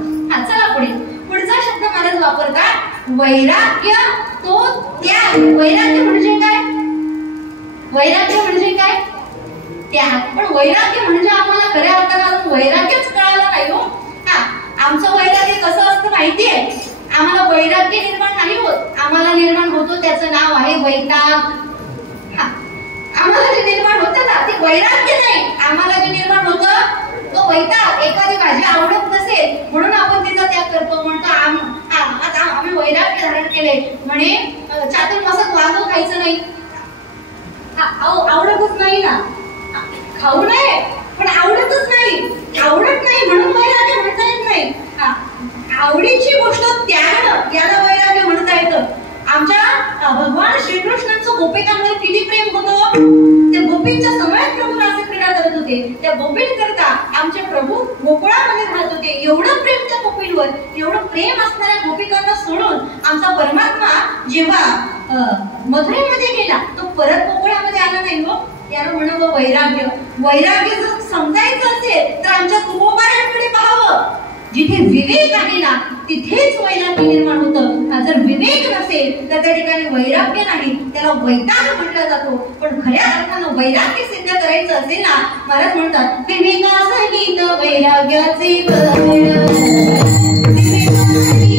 चला पुढे. पुढचा शब्द महाराज वापरतात वैराग्य, तो त्याग. वैराग्य म्हणजे काय? वैराग्य म्हणजे काय? त्याग. पण वैराग्य म्हणजे आम्हाला खऱ्या अर्थानं वैराग्यच कळालं नाही हो. आमचं वैराग्य कसं असतं माहितीये? आम्हाला वैराग्य निर्माण नाही होत, आम्हाला निर्माण होतो त्याचं नाव आहे वैताग. आम्हाला जे निर्माण होतं ना ते वैराग्य नाही, आम्हाला जे निर्माण होतं तो वैताग. एखादी भाजी आवडत नसेल म्हणून आपण तिचा त्याग करतो, म्हणतो आता आम्ही वैराग्य धारण केले म्हणे चातुर्मासात वांग खायचं नाही. आवडतच नाही ना, खाऊ नये पण आवडतच नाही, आवडत नाही म्हणून वैराग्य म्हणता येत नाही. आवडीची गोष्ट त्यागणं याला वैराग्य म्हणता येतं. आमच्या भगवान श्रीकृष्णांचं गोपिकांवर किती प्रेम होतं. त्या गोपींच्या समयात प्रभू रास क्रीडा करत होते. त्या गोपींकरता आमचे प्रभू गोकुळामध्ये राहत होते. एवढं प्रेम त्या गोपींवर, एवढं प्रेम असणाऱ्या गोपिकांना सोडून आमचा परमात्मा जेव्हा मथुरेमध्ये गेला तो परत गोकुळामध्ये आला नाही हो. याला म्हणावं वैराग्य. वैराग्य जर समजायचं असेल तर आमच्या तुकोबारांकडे पाहावं. जिथे विवेक आहे ना तिथेच वैराग्य निर्माण होतं. जर विवेक नसेल तर त्या ठिकाणी वैराग्य नाही, त्याला वैताग म्हटला जातो. पण खऱ्या अर्थानं वैराग्य सिद्ध करायचं असेल ना महाराज म्हणतात विवेकासहित वैराग्याचे विवेकासहित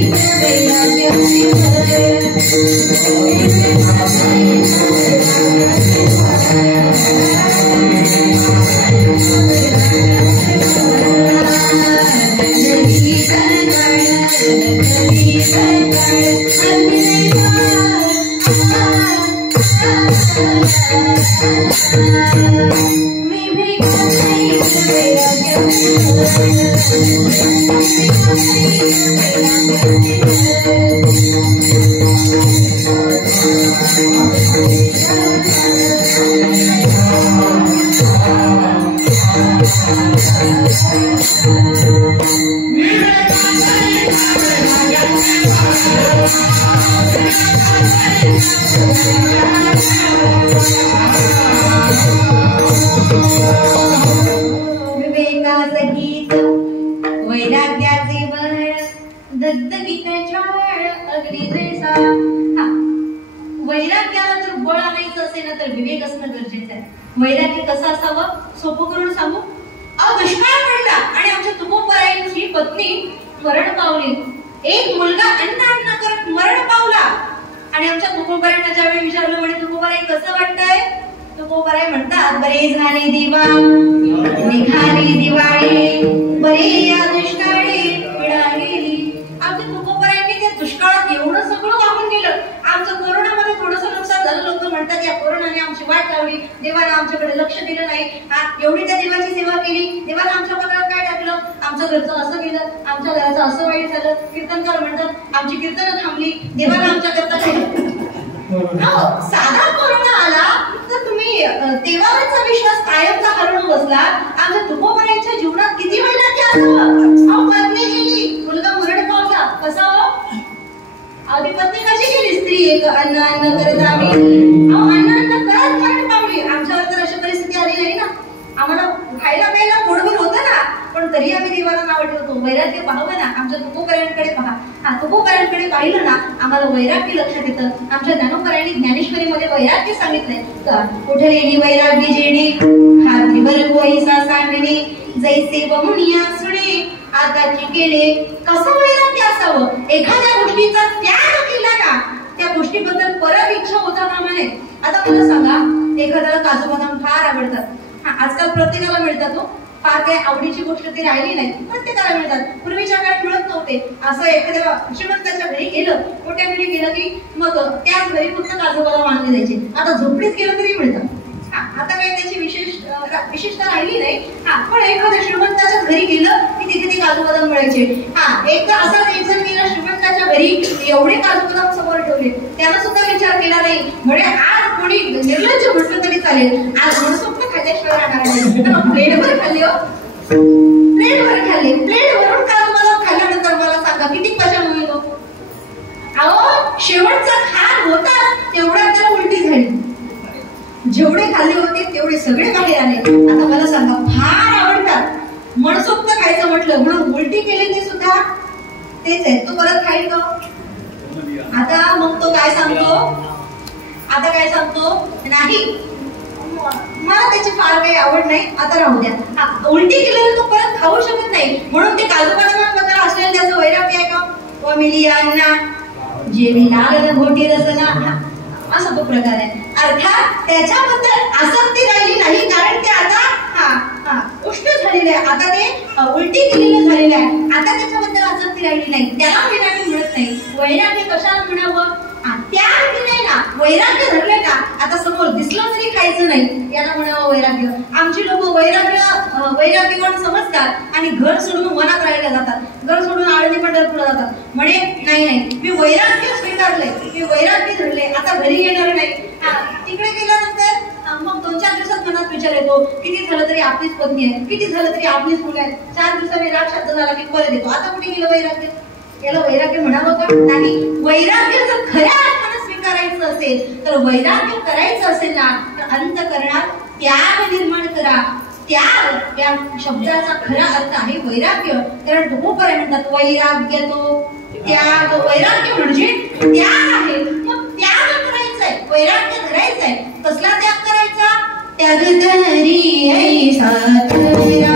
वैराग्याचे बळ दगदगीच्या अगदी जैसा. वैराग्याला जर बळ आणायचं असेल ना तर विवेक असणं गरजेचं आहे. वैराग्य कसं असावं सोपं करून सांगू. दुष्काळ पडला आणि आमच्या तुकोबारायांची पत्नी मरण पावली. एक मुलगा अन्न करत मरण पावला आणि आमच्या तुकोबारायांना ज्यावेळी विचारलं म्हणे तुकोबाराई कसं वाटतंय, तुकोबाराई म्हणतात बरे झाले दिवा निघाली दिवाळी, बरे या दुष्काळी मिळालेली. आमच्या तुकोबारायांनी त्या दुष्काळात एवढं सगळं वाहून गेलं. आमचं कोरोनामध्ये थोडंसं नुकसान झालं. लोक म्हणतात या कोरोनाने आमची वाट लावली, देवाने आमच्याकडे लक्ष दिलं नाही. एवढी त्या देवाची सेवा केली, देवाने आमच्या पत्रात काय टाकलं, आमच्या घरचं असं केलं, आमच्या घराचं असं वाईट झालं. कीर्तनकार म्हणतात आमची कीर्तनं थांबली, देवाने आमच्या करता केलं. साधा कोरोना आला तर तुम्ही देवावरचा विश्वास कायमचा हरवून बसला. आमच्या पत्नी गेली, मुलगा मरण पावला, कसा हो? आधी पत्नी कशी गेली? स्त्री एक अन्न अन्न करत राहिली, अन्न करत मरण पावली. आमच्यावर तर अशी परिस्थिती आली नाही ना, आम्हाला खायला प्यायला पोटभर होतं ना, पण तरी आम्ही देवाला नाव ठेवतो. वैराग्य पाहावं ना, आमच्या तुकोबरायांकडे पहा. तुकोबरायांकडे पाहिलं ना, आम्हाला वैराग्य लक्षात येतं. आमच्या ज्ञानोबरायांनी ज्ञानेश्वरीमध्ये वैराग्य सांगितलंय का? कुठे गेली वैराग्य जेणे, हातीवर कोईसा सांगणे, जैसे बमुनिया सुणे, आताची केले. कसं वैराग्य असावं? एखाद्या गोष्टीचा त्याग केला ना, त्या गोष्टीबद्दल परत इच्छा होता कामा नये. आता मला सांगा, एखाद्याला काजू बदाम फार आवडतात. आजकाल प्रत्येकाला मिळतात हो, फार काही आवडीची गोष्ट ती राहिली नाही, प्रत्येकाला मिळतात. पूर्वीच्या काळात मिळत नव्हते. असं एखाद्या श्रीमंताच्या घरी गेलं, मोठ्या घरी गेलं की मग त्याच घरी फक्त काजू बदाम आणले जायचे. आता झोपडीत गेलं तरी मिळतात. आता काही त्याची विशेषता राहिली नाही. पण एखाद्या श्रीमंताच्या घरी गेलं की तिथे ते काजू बदाम मिळायचे. एकदा असाच एक जण गेला श्रीमंताच्या घरी, एवढे काजू बदाम समोर ठेवले, त्यानं सुद्धा विचार केला नाही. म्हणजे आज कोणी निर्लज्ज म्हटलं तरी चालेल, आज मनसोक्त खाल्ल्याशिवाय राहणार नाही. प्लेटभर खाल्ले हो, प्लेटभर खाल्ले. प्लेटभरून काजू बदाम खाल्ल्यानंतर मला सांगा किती पचन होईल हो? अहो, शेवटचा खात होता तेवढ्यात त्याला उलटी झाली. जेवढे खाल्ले होते तेवढे सगळे बाहेर आले. आता मला सांगा, फार आवडतात, मनसोक्त खायचं म्हटलं म्हणून उलटी केली ते सुद्धा तेच आहे. तो परत खाईल का? आता मग तो काय सांगतो? आता काय सांगतो? नाही, मला त्याची फार काही आवड नाही, आता राहू द्या. उलटी केलेलं तो परत खाऊ शकत नाही, म्हणून ते काजू बदामाबद्दल असलेलं त्याचं वैराग्य आहे का? व मिलियांना जेवी लाल घोटी रसना, असा तो प्रकार आहे. अर्थात त्याच्याबद्दल आसक्ती राहिली नाही, कारण ते आता उष्ट झालेले आहे, आता ते उलटी केलेलं झालेलं आहे. आता त्याच्याबद्दल आसक्ती राहिली नाही, त्याला वैराग्य मिळत नाही. वैराग्य कशाला म्हणावं? त्याग केलंय ना, वैराग्य धरलंय ना, आता समोर दिसलं तरी खायचं नाही, याला म्हणावं वैराग्य. आमची लोक वैराग्य कोण समजतात आणि घर सोडून वनात राहायला जातात, घर सोडून आळंदी पंढरपूरला जातात. म्हणे नाही, मी वैराग्य स्वीकारलंय, मी वैराग्य धरले, आता घरी येणार नाही. तिकडे गेल्यानंतर मग 2-4 दिवसात मनात विचार येतो, किती झालं तरी आपलीच पत्नी आहे, किती झालं तरी आपलीच मुलं आहेत. 4 दिवसांनी राग शब्द झाला की परत येतो. आता कुठे गेलं वैराग्य? याला वैराग्य म्हणावं का? नाही. वैराग्य जर खऱ्या अर्थानं स्वीकारायचं असेल, तर वैराग्य करायचं असेल ना, तर अंतःकरणात त्याग निर्माण करा. त्याग या शब्दाचा खरा अर्थ आहे वैराग्य. कारण तुकोबराय म्हणतात वैराग्य तो त्याग. वैराग्य म्हणजे त्याग आहे. मग त्याग करायचंय, वैराग्य धरायचंय. कसला त्याग करायचा? त्याग तरी ऐसा तेरा,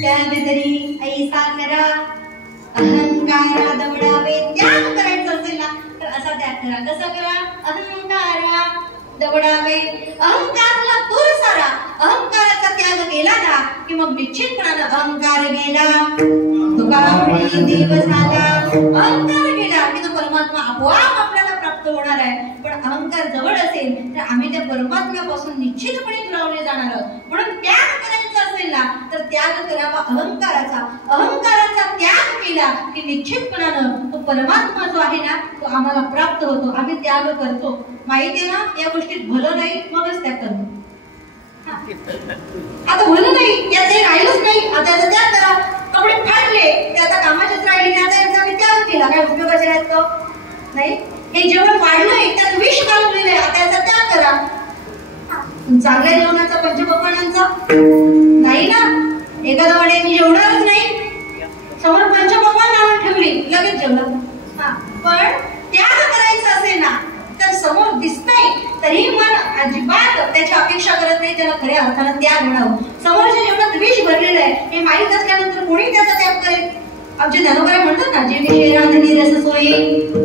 त्याग तरी ऐसा दवडावे. अहंकाराला दूर सारा. अहंकाराचा त्याग केला ना की मग निश्चितपणाने अहंकार गेला. तुका देव झाला. अहंकार गेला की तो परमात्मा आपोआप आपल्याला प्राप्त होणार आहे. पण अहंकार जवळ असेल तर आम्ही त्या परमात्म्यापासून निश्चितपणे दुरावले जाणार आहोत. म्हणून त्याग करायचा असेल ना तर त्याग करावा अहंकाराचा. अहंकाराचा त्याग केला की निश्चितपणानं तो परमात्मा जो आहे ना तो आम्हाला प्राप्त होतो. आम्ही त्याग करतो. माहिती ना या गोष्टीत भलं नाही मगच त्याग करतो. आता भलं नाही यात राहिलंच नाही, आता याचा त्याग करा. कपडे फाटले ते आता कामाच्याच राहिले नाही, आता याचा आम्ही त्याग केला, काय उपयोगाचे आहेत तो नाही. हे जेवण वाढलंय त्यात विष घालवलेलं आहे, आता याचा त्याग करा. चांगल्या जेवणाचा पंचपक्वान्नांचा नाही ना, एखादा म्हणे मी जेवणारच नाही, समोर पंचपक्वान्न आणून ठेवली लगेच जेवलं. पण त्याग करायचं असेल ना तर समोर दिसतंय तरी मन अजिबात त्याची अपेक्षा करत नाही, त्याला खऱ्या अर्थानं त्याग म्हणावं. समोरच्या जेवणात विष भरलेलं आहे हे माहीत असल्यानंतर कोणी त्याचा त्याग करेल. आमचे ज्ञानोबा म्हणतात ना, जे विषय रांधणी रस सोये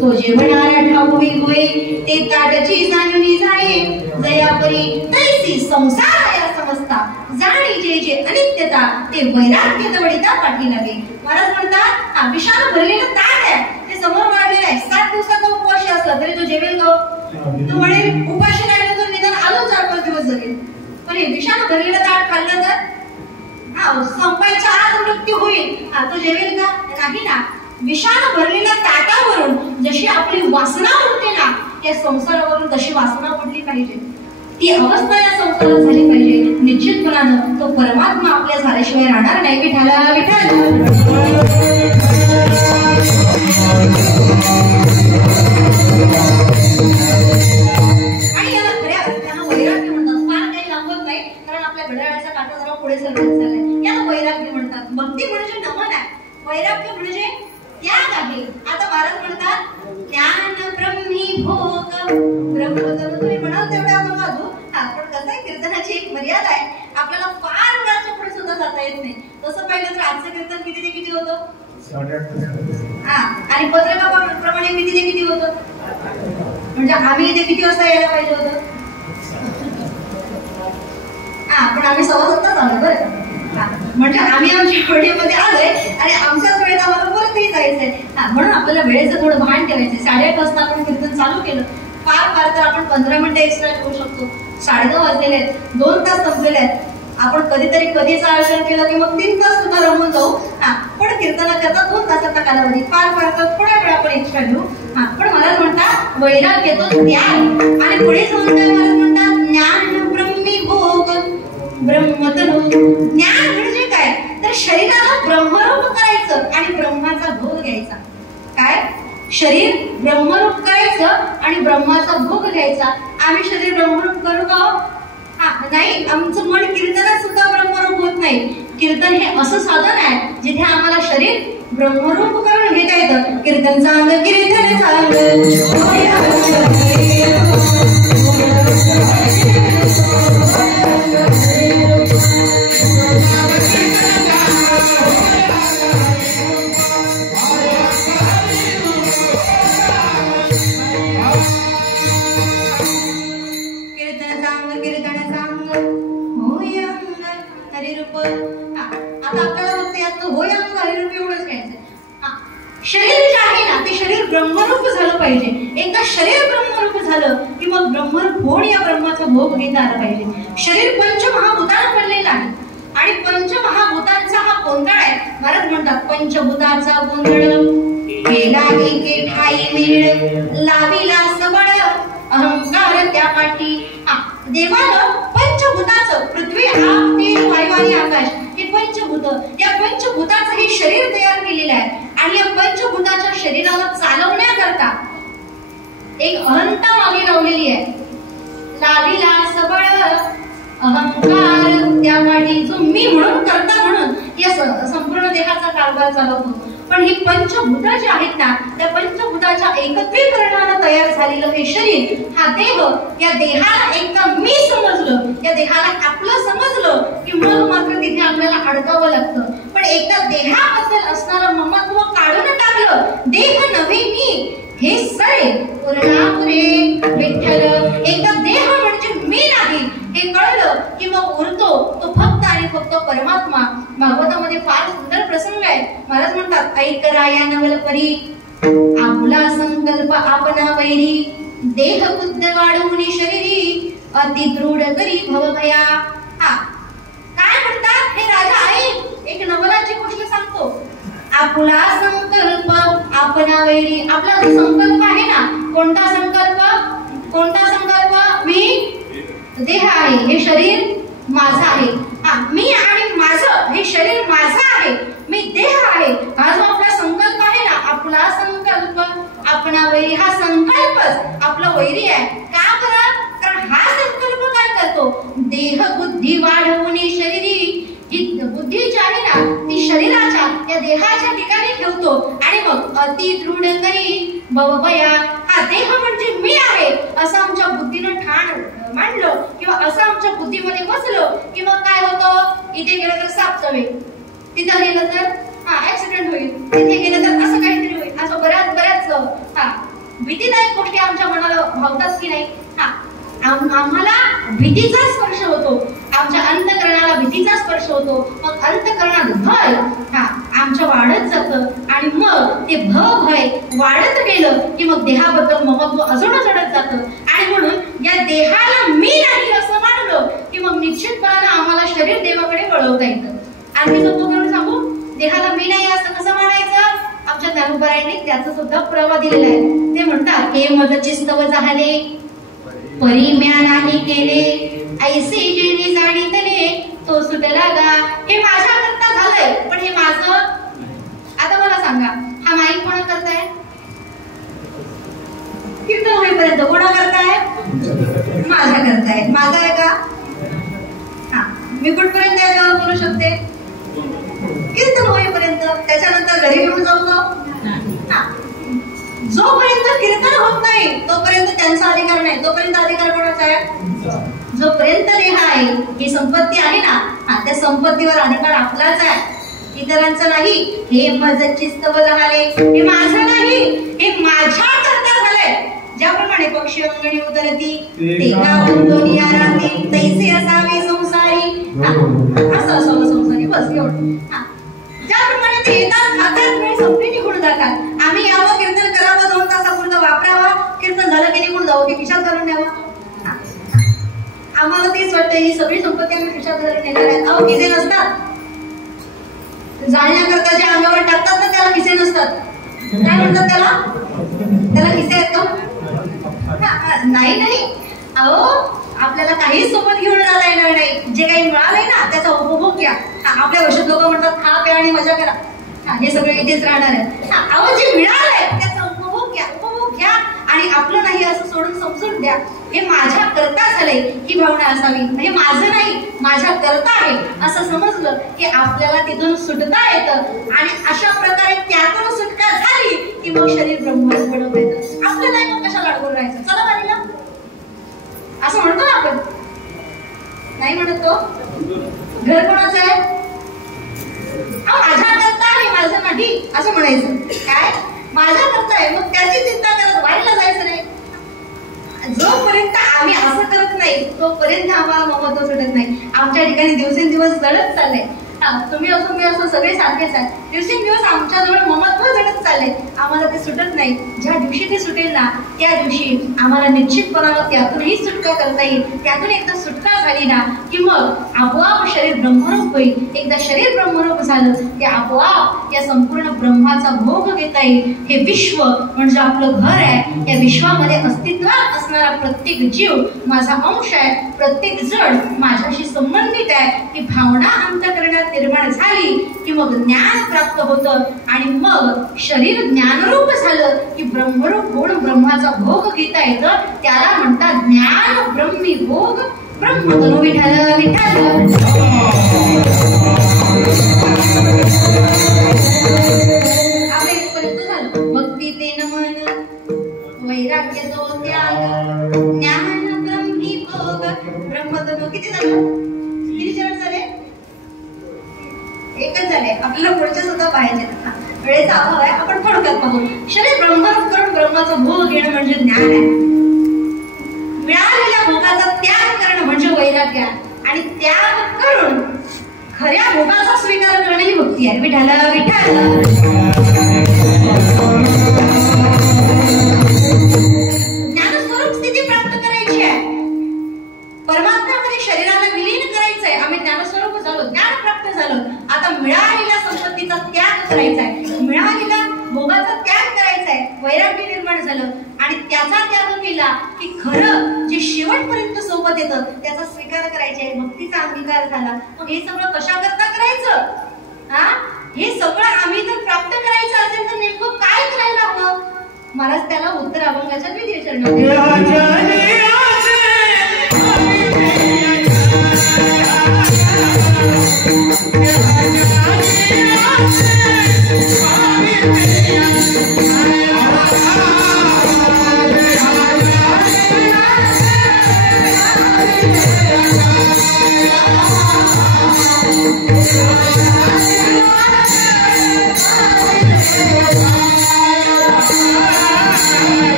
तो जेवणाला ठाऊवी होय, ते ताटची जाणूनी जाये जयापरी तैसी संसार या समजता जाणी जे जे अनित्यता ते वैराग्य दवडिता पाठी लागे. महाराज म्हणतात विषाणू भरलेलं ताट आहे ते समोर वाढलेलं आहे. 7 दिवसाचा उपवास असला तरी तो जेवेल का? तो म्हणेल उपाशी राहिलं तर निदान आलो 4-5 दिवस जगेल, पण हे विषाणू भरलेलं ताट खाल्लं तर संपायच्या आज मृत्यू होईल, तो जेवेल का? नाही ना. विषाणू भरलेल्या ताटावरून जशी आपली वासना उडते ना या संसारावरून तशी वासना उडली पाहिजे, ती अवस्था या संसारात झाली पाहिजे. निश्चितपणानं तो परमात्मा आपल्या झाल्याशिवाय राहणार नाही. विठाला विठाल आणि याला खऱ्या अर्थानं वैराग्य म्हणतात. फार काही लांबत नाही कारण आपल्या घड्याळाचा काटा जरा पुढे सरकत चाललाय, याला वैराग्य म्हणतात. भक्ती म्हणजे नमन आहे, वैराग्य म्हणजे त्याग आहे. आता महाराज म्हणतात ज्ञान ब्रह्मी भोग ब्रह्मतम, तुम्ही म्हणाल तेवढं आपण वाजू. पण कसं आहे कीर्तनाची एक मर्यादा आहे, आपल्याला फार वेळाच्या पुढे सुद्धा जाता येत नाही. तसं पाहिलं तर आजचं कीर्तन किती ते किती होतं? 8:30. आणि पत्रकाप्रमाणे किती ते किती होतं? म्हणजे आम्ही इथे किती वाजता यायला पाहिजे होतं? पण आम्ही 6:15 आलो बरं. म्हणजे आम्ही आमच्या वेळेमध्ये आलोय आणि आमच्याच वेळेत आम्हाला परतही जायचंय. म्हणून आपल्याला वेळेचं थोडं भान ठेवायचंय. 8:30 वाजता आपण कीर्तन चालू केलं, फार तर आपण 15 मिनिटं एक्स्ट्रा ठेवू शकतो. 9:30 वाजलेले आहेत, 2 तास संपलेले आहेत. आपण कधीतरी कधीच आयोजन केलं की मग 3 तास सुद्धा रमून जाऊ. पण कीर्तनाकरता 2 तासाचा कालावधी फार तर थोड्या वेळ आपण एक्स्ट्रा घेऊ. पण महाराज म्हणतात वैराग्य तो त्याग. आणि पुढे जाऊन काय महाराज म्हणतात ज्ञान ब्रह्मी भोग ब्रह्मतनु. ज्ञान म्हणजे काय तर शरीराला ब्रह्मरूप करायचं आणि ब्रह्माचा भोग घ्यायचा. काय? शरीर ब्रह्मरूप करायचं आणि ब्रह्माचा भोग घ्यायचा. आम्ही शरीर ब्रह्मरूप करू का? नाही, आमचं मन कीर्तनात सुद्धा ब्रह्मरूप होत नाही. कीर्तन हे असं साधन आहे जिथे आम्हाला शरीर ब्रह्मरूप करून घेता येतं. कीर्तन सांग कीर्तन सांग शरीर जे आहे ना ते शरीर ब्रह्मरूप झालं पाहिजे. एकदा शरीर ब्रह्मरूप झालं की मग ब्रह्मरूप होऊन या ब्रह्माचा भोग घेता आला पाहिजे. शरीर पंचमहाभूतानं बनलेलं आहे आणि पंचमहाभूतांचा हा गोंधळ आहे. महाराज म्हणतात पंचभूताचा गोंधळ केला एके ठाई मेळ लाविला सबळ अहंकार त्या पाठी. देवानं पंचभूताचं पृथ्वी आग तेज वायू आणि आकाश हे पंचभूत, या पंचभूताचं हे शरीर तयार केलेलं आहे आणि या पंचभूताच्या शरीराला चालवण्याकरता एक अहंता मागे लावलेली आहे. लाविला सबळ अहंकार त्या पाठी, जो मी म्हणून करता म्हणून या संपूर्ण देहाचा कारभार चालवतो. पण ही पंचभूत जी आहेत ना त्या पंचभूताच्या एकत्रीकरणाने तयार झालेलं हे शरीर, हा देह, या देहाला एकदा मी समजलं, या देहाला आपलं समजलं की मग मात्र तिथे आपल्याला अडकावं लागतं. पण एकदा देहाबद्दल असणारं ममत्व काढून टाकलं, देह नव्हे मी हे सरे पूर्णापुरे विठ्ठल, एकदा देह म्हणजे मी नाही हे कळलं की मग उरतो तो फक्त आणि फक्त परमात्मा. भागवतामध्ये फार सुंदर प्रसंग आहे. महाराज म्हणतात ऐक राया नवल परी आपला संकल्प आपणा वैरी देह बुद्ध वाढवून शरीरी अति दृढ करी भवभया. काय म्हणतात हे राजा ऐक, एक नवलाची गोष्ट सांगतो. आपला संकल्प आपणा वैरी. आपला जो संकल्प आहे ना, कोणता संकल्प? कोणता संकल्प? मी देह आहे, हे शरीर माझं आहे. मी आणि माझं, हे शरीर माझं आहे, मी देह आहे. हा जो आपला संकल्प आहे ना, आपला संकल्प आपणा वैरी, हा संकल्पच आपला वैरी आहे. का बरं? कारण हा संकल्प काय करतो? देह बुद्धी वाढवून शरीरी, जी बुद्धी जी आहे ना, ती शरीराच्या या देहाच्या ठिकाणी ठेवतो आणि मग अति दृढ करी भवभया. हा देह म्हणजे मी आहे असं आमच्या बुद्धीनं ठाण मांडलं किंवा असं आमच्या बुद्धीमध्ये बसलं की मग काय होतं? इथे गेलं तर साप चावेल, तिथं गेलं तर ऍक्सिडेंट होईल, तिथे गेलं तर असं काहीतरी होईल. असं बऱ्याच भीतीदायक गोष्टी आमच्या मनाला भावतात की नाही? आम्हाला भीतीचा स्पर्श होतो, आमच्या अंतःकरणाला भीतीचा स्पर्श होतो. मग अंतःकरणात भय आमच्या वाढत जातं आणि मग ते भय वाढत गेलं की मग देहाबद्दल ममत्व अजून चढत जातं. आणि म्हणून या देहाला मी नाही असं मानलं की मग निश्चितपणानं आम्हाला शरीर देवाकडे वळवता येतं. आणि सोपं करून सांगू, देहाला मी नाही असं कसं मानायचं? आमच्या ज्ञानोबारायांनी त्याचा सुद्धा पुरावा दिलेला आहे. ते म्हणतात, हे मद चिस्तव झाले परी म्या नाही केले, ऐसे जेणे जाणीतले तो सुटला गा. हे माझ्या करता झालंय, पण हे माझं. आता मला सांगा, हा माईक कोणा करताय? कीर्तन होईपर्यंत कोणा करताय? माझ्या करताय. माझा आहे का? मी कुठपर्यंत याच्यावर बोलू शकते? कीर्तन होईपर्यंत. त्याच्यानंतर घरी घेऊन जाऊ का? जोपर्यंत कीर्तन होत नाही तोपर्यंत त्यांचा अधिकार नाही. तोपर्यंत अधिकार कोणाचा आहे? जोपर्यंत देह आहे, ही संपत्ती आहे ना, त्या संपत्तीवर अधिकार आपलाच आहे, इतरांचा नाही. हे माझं चिस्तव झाले, हे माझं नाही, हे माझ्या करता झालंय. ज्याप्रमाणे पक्षी अंगणी उतरती ते गाऊन दोनिया राहते, तैसे असावे संसारी. असं असावं संसारी, बस एवढं. ज्याप्रमाणे ते येतात, खातात, वेळ संपली, निघून जातात. आम्ही यावं, कीर्तन करावं, 2 तासापुरतं वापरावं, कीर्तन झालं की निघून जावं की खिशात घालून द्यावं. आम्हाला तेच वाटतं, ही सगळी संपत्ती आम्ही खिशात घालून नेणार आहेत. अहो, खिसे नसतात. जाळण्याकरता जे अंगावर टाकतात ना, त्याला खिसे नसतात. काय म्हणतात त्याला? त्याला खिसे आहेत का? नाही. अहो, आपल्याला काहीच सोबत घेऊन जाता येणार नाही. जे काही मिळालंय ना, त्याचा उपभोग घ्या. आपल्या वर्षात लोक म्हणतात, खा प्या आणि मजा करा. हे सगळे इथेच राहणार आहे. अहो, जे मिळालंय त्याचा उपभोग घ्या आणि आपलं नाही असं सोडून समजून द्या. हे माझ्या करता झालंय ही भावना असावी. हे माझं नाही, माझ्या करता आहे असं समजलं की आपल्याला तिथून सुटता येतं. आणि अशा प्रकारे त्यातून सुटका झाली की मग शरीर ब्रह्मांड बनवता येतं. आपलं नाही, मग कशाला अडकून राहायचं? चला वारीला, असं म्हणतो ना आपण? नाही म्हणत तो. घर कोणाचं आहे? माझ्या करता आहे, माझं नाही असं म्हणायचं. काय माझ्या करता आहे, मग त्याची चिंता करत वारीला जायचं नाही. जोपर्यंत आम्ही असं करत नाही तोपर्यंत आम्हाला ममत्व सुटत नाही. आमच्या ठिकाणी दिवसेंदिवस जळत चाललंय. तुम्ही असो, मी असो, सगळे सारखेच आहे. दिवसेंदिवस आमच्याजवळ ममत्व जळत चाललंय. आम्हाला ते सुटत नाही. ज्या दिवशी ते सुटेल ना, त्या दिवशी आम्हाला निश्चितपणानं त्यातूनही सुटका करता येईल. त्यातून एकदा सुटका झाली ना की मग आपोआप शरीर ब्रह्मरूप होईल. एकदा शरीर ब्रह्मरूप झालं की आपोआप या संपूर्ण ब्रह्माचा भोग घेता येईल. हे विश्व म्हणजे आपलं घर आहे. या विश्वामध्ये अस्तित्वात असणारा प्रत्येक जीव माझा अंश आहे. प्रत्येक जण माझ्याशी संबंधित आहे. ही भावना अंतःकरणात निर्माण झाली की मग ज्ञान प्राप्त होतं आणि मग शरीर ज्ञानरूप झालं की ब्रह्मरूप होऊन ब्रह्माचा भोग घेता येतं. त्याला म्हणतात ज्ञान ब्रह्मी भोग ब्रह्मतनु विठ्ठल विठ्ठल. आपण इथपर्यंत झालं. भक्ती ते नमन, वैराग्य तो त्याग, ज्ञान ब्रह्मी भोग ब्रह्मतनु. किती झालं? किती चरण झाले? एकच झाले. आपल्याला पुढचे सुद्धा पाहिजे. वेळेचा अभाव आहे, आपण थोडक्यात बघू. शरीर ब्रह्मरूप करून ब्रह्माचा भोग घेणं म्हणजे ज्ञान आहे. मिळालेल्या भोगाचा त्याग करणं म्हणजे वैराग्य आहे. आणि त्याग करून खऱ्या भोगाचा स्वीकार करणं ही भक्ती आहे. विठ्ठल विठ्ठल. ज्ञानस्वरूप स्थिती प्राप्त करायची आहे. परमात्म्यामध्ये शरीराला विलीन करायचंय. आम्ही ज्ञानस्वरूप झालो, ज्ञान प्राप्त झालं. आता मिळालेल्या संपत्तीचा त्याग करायचा आहे. मिळालेल्या भोगाचा त्याग करायचा आणि त्याचा त्याग केला की खरं जे शेवटपर्यंत सोबत येतं त्याचा स्वीकार करायचा आहे, भक्तीचा अंगीकार झाला. मग हे सगळं कशा करता करायचं? हे सगळं आम्ही जर प्राप्त करायचं असेल तर नेमकं काय करायला हवं? महाराज त्याला उत्तर अभंगाच्या द्वितीय चरणात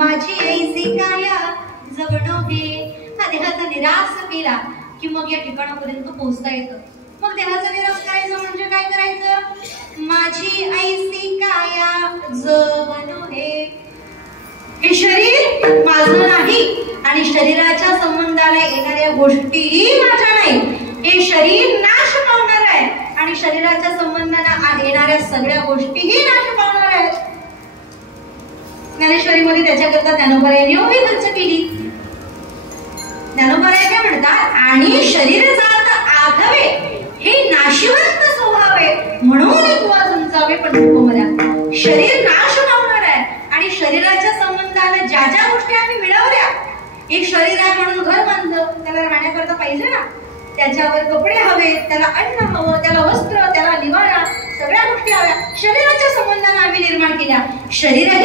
माझी ऐसी काया जगणो हे. हा देहाचा निराश केला की मग या ठिकाणापर्यंत पोहोचता येतं. मग देहाचा निराश करायचं म्हणजे काय करायचं? माझी ऐसी काया जगणो हे. हे शरीर माझं नाही आणि शरीराच्या संबंधाला येणाऱ्या गोष्टीही माझ्या नाही. हे शरीर नाश पावणार आहे आणि शरीराच्या संबंधाला येणाऱ्या सगळ्या गोष्टीही नाश पावणार आहेत. ज्ञानेश्वरीमध्ये त्याच्याकरता ज्ञानोबरायांनी एवढी खर्च केली. ज्ञानोबराय काय म्हणतात? आणि शरीर जात आघावे हे नाशिवंत स्वभावे म्हणून तुवा झुंजावे पंढरपूरा. शरीर नाश पावणार आहे आणि शरीराच्या संबंधाने ज्या ज्या गोष्टी आम्ही मिळवल्या, एक शरीर आहे म्हणून घर बांधलं, त्याला राहण्याकरता पाहिजे ना, त्याच्यावर कपडे हवे, त्याला अन्न हवं, त्याला वस्त्र, त्याला निवारा, सगळ्या गोष्टी हव्या. शरीराच्या संबंधाने आम्ही निर्माण केल्या. शरीराच्या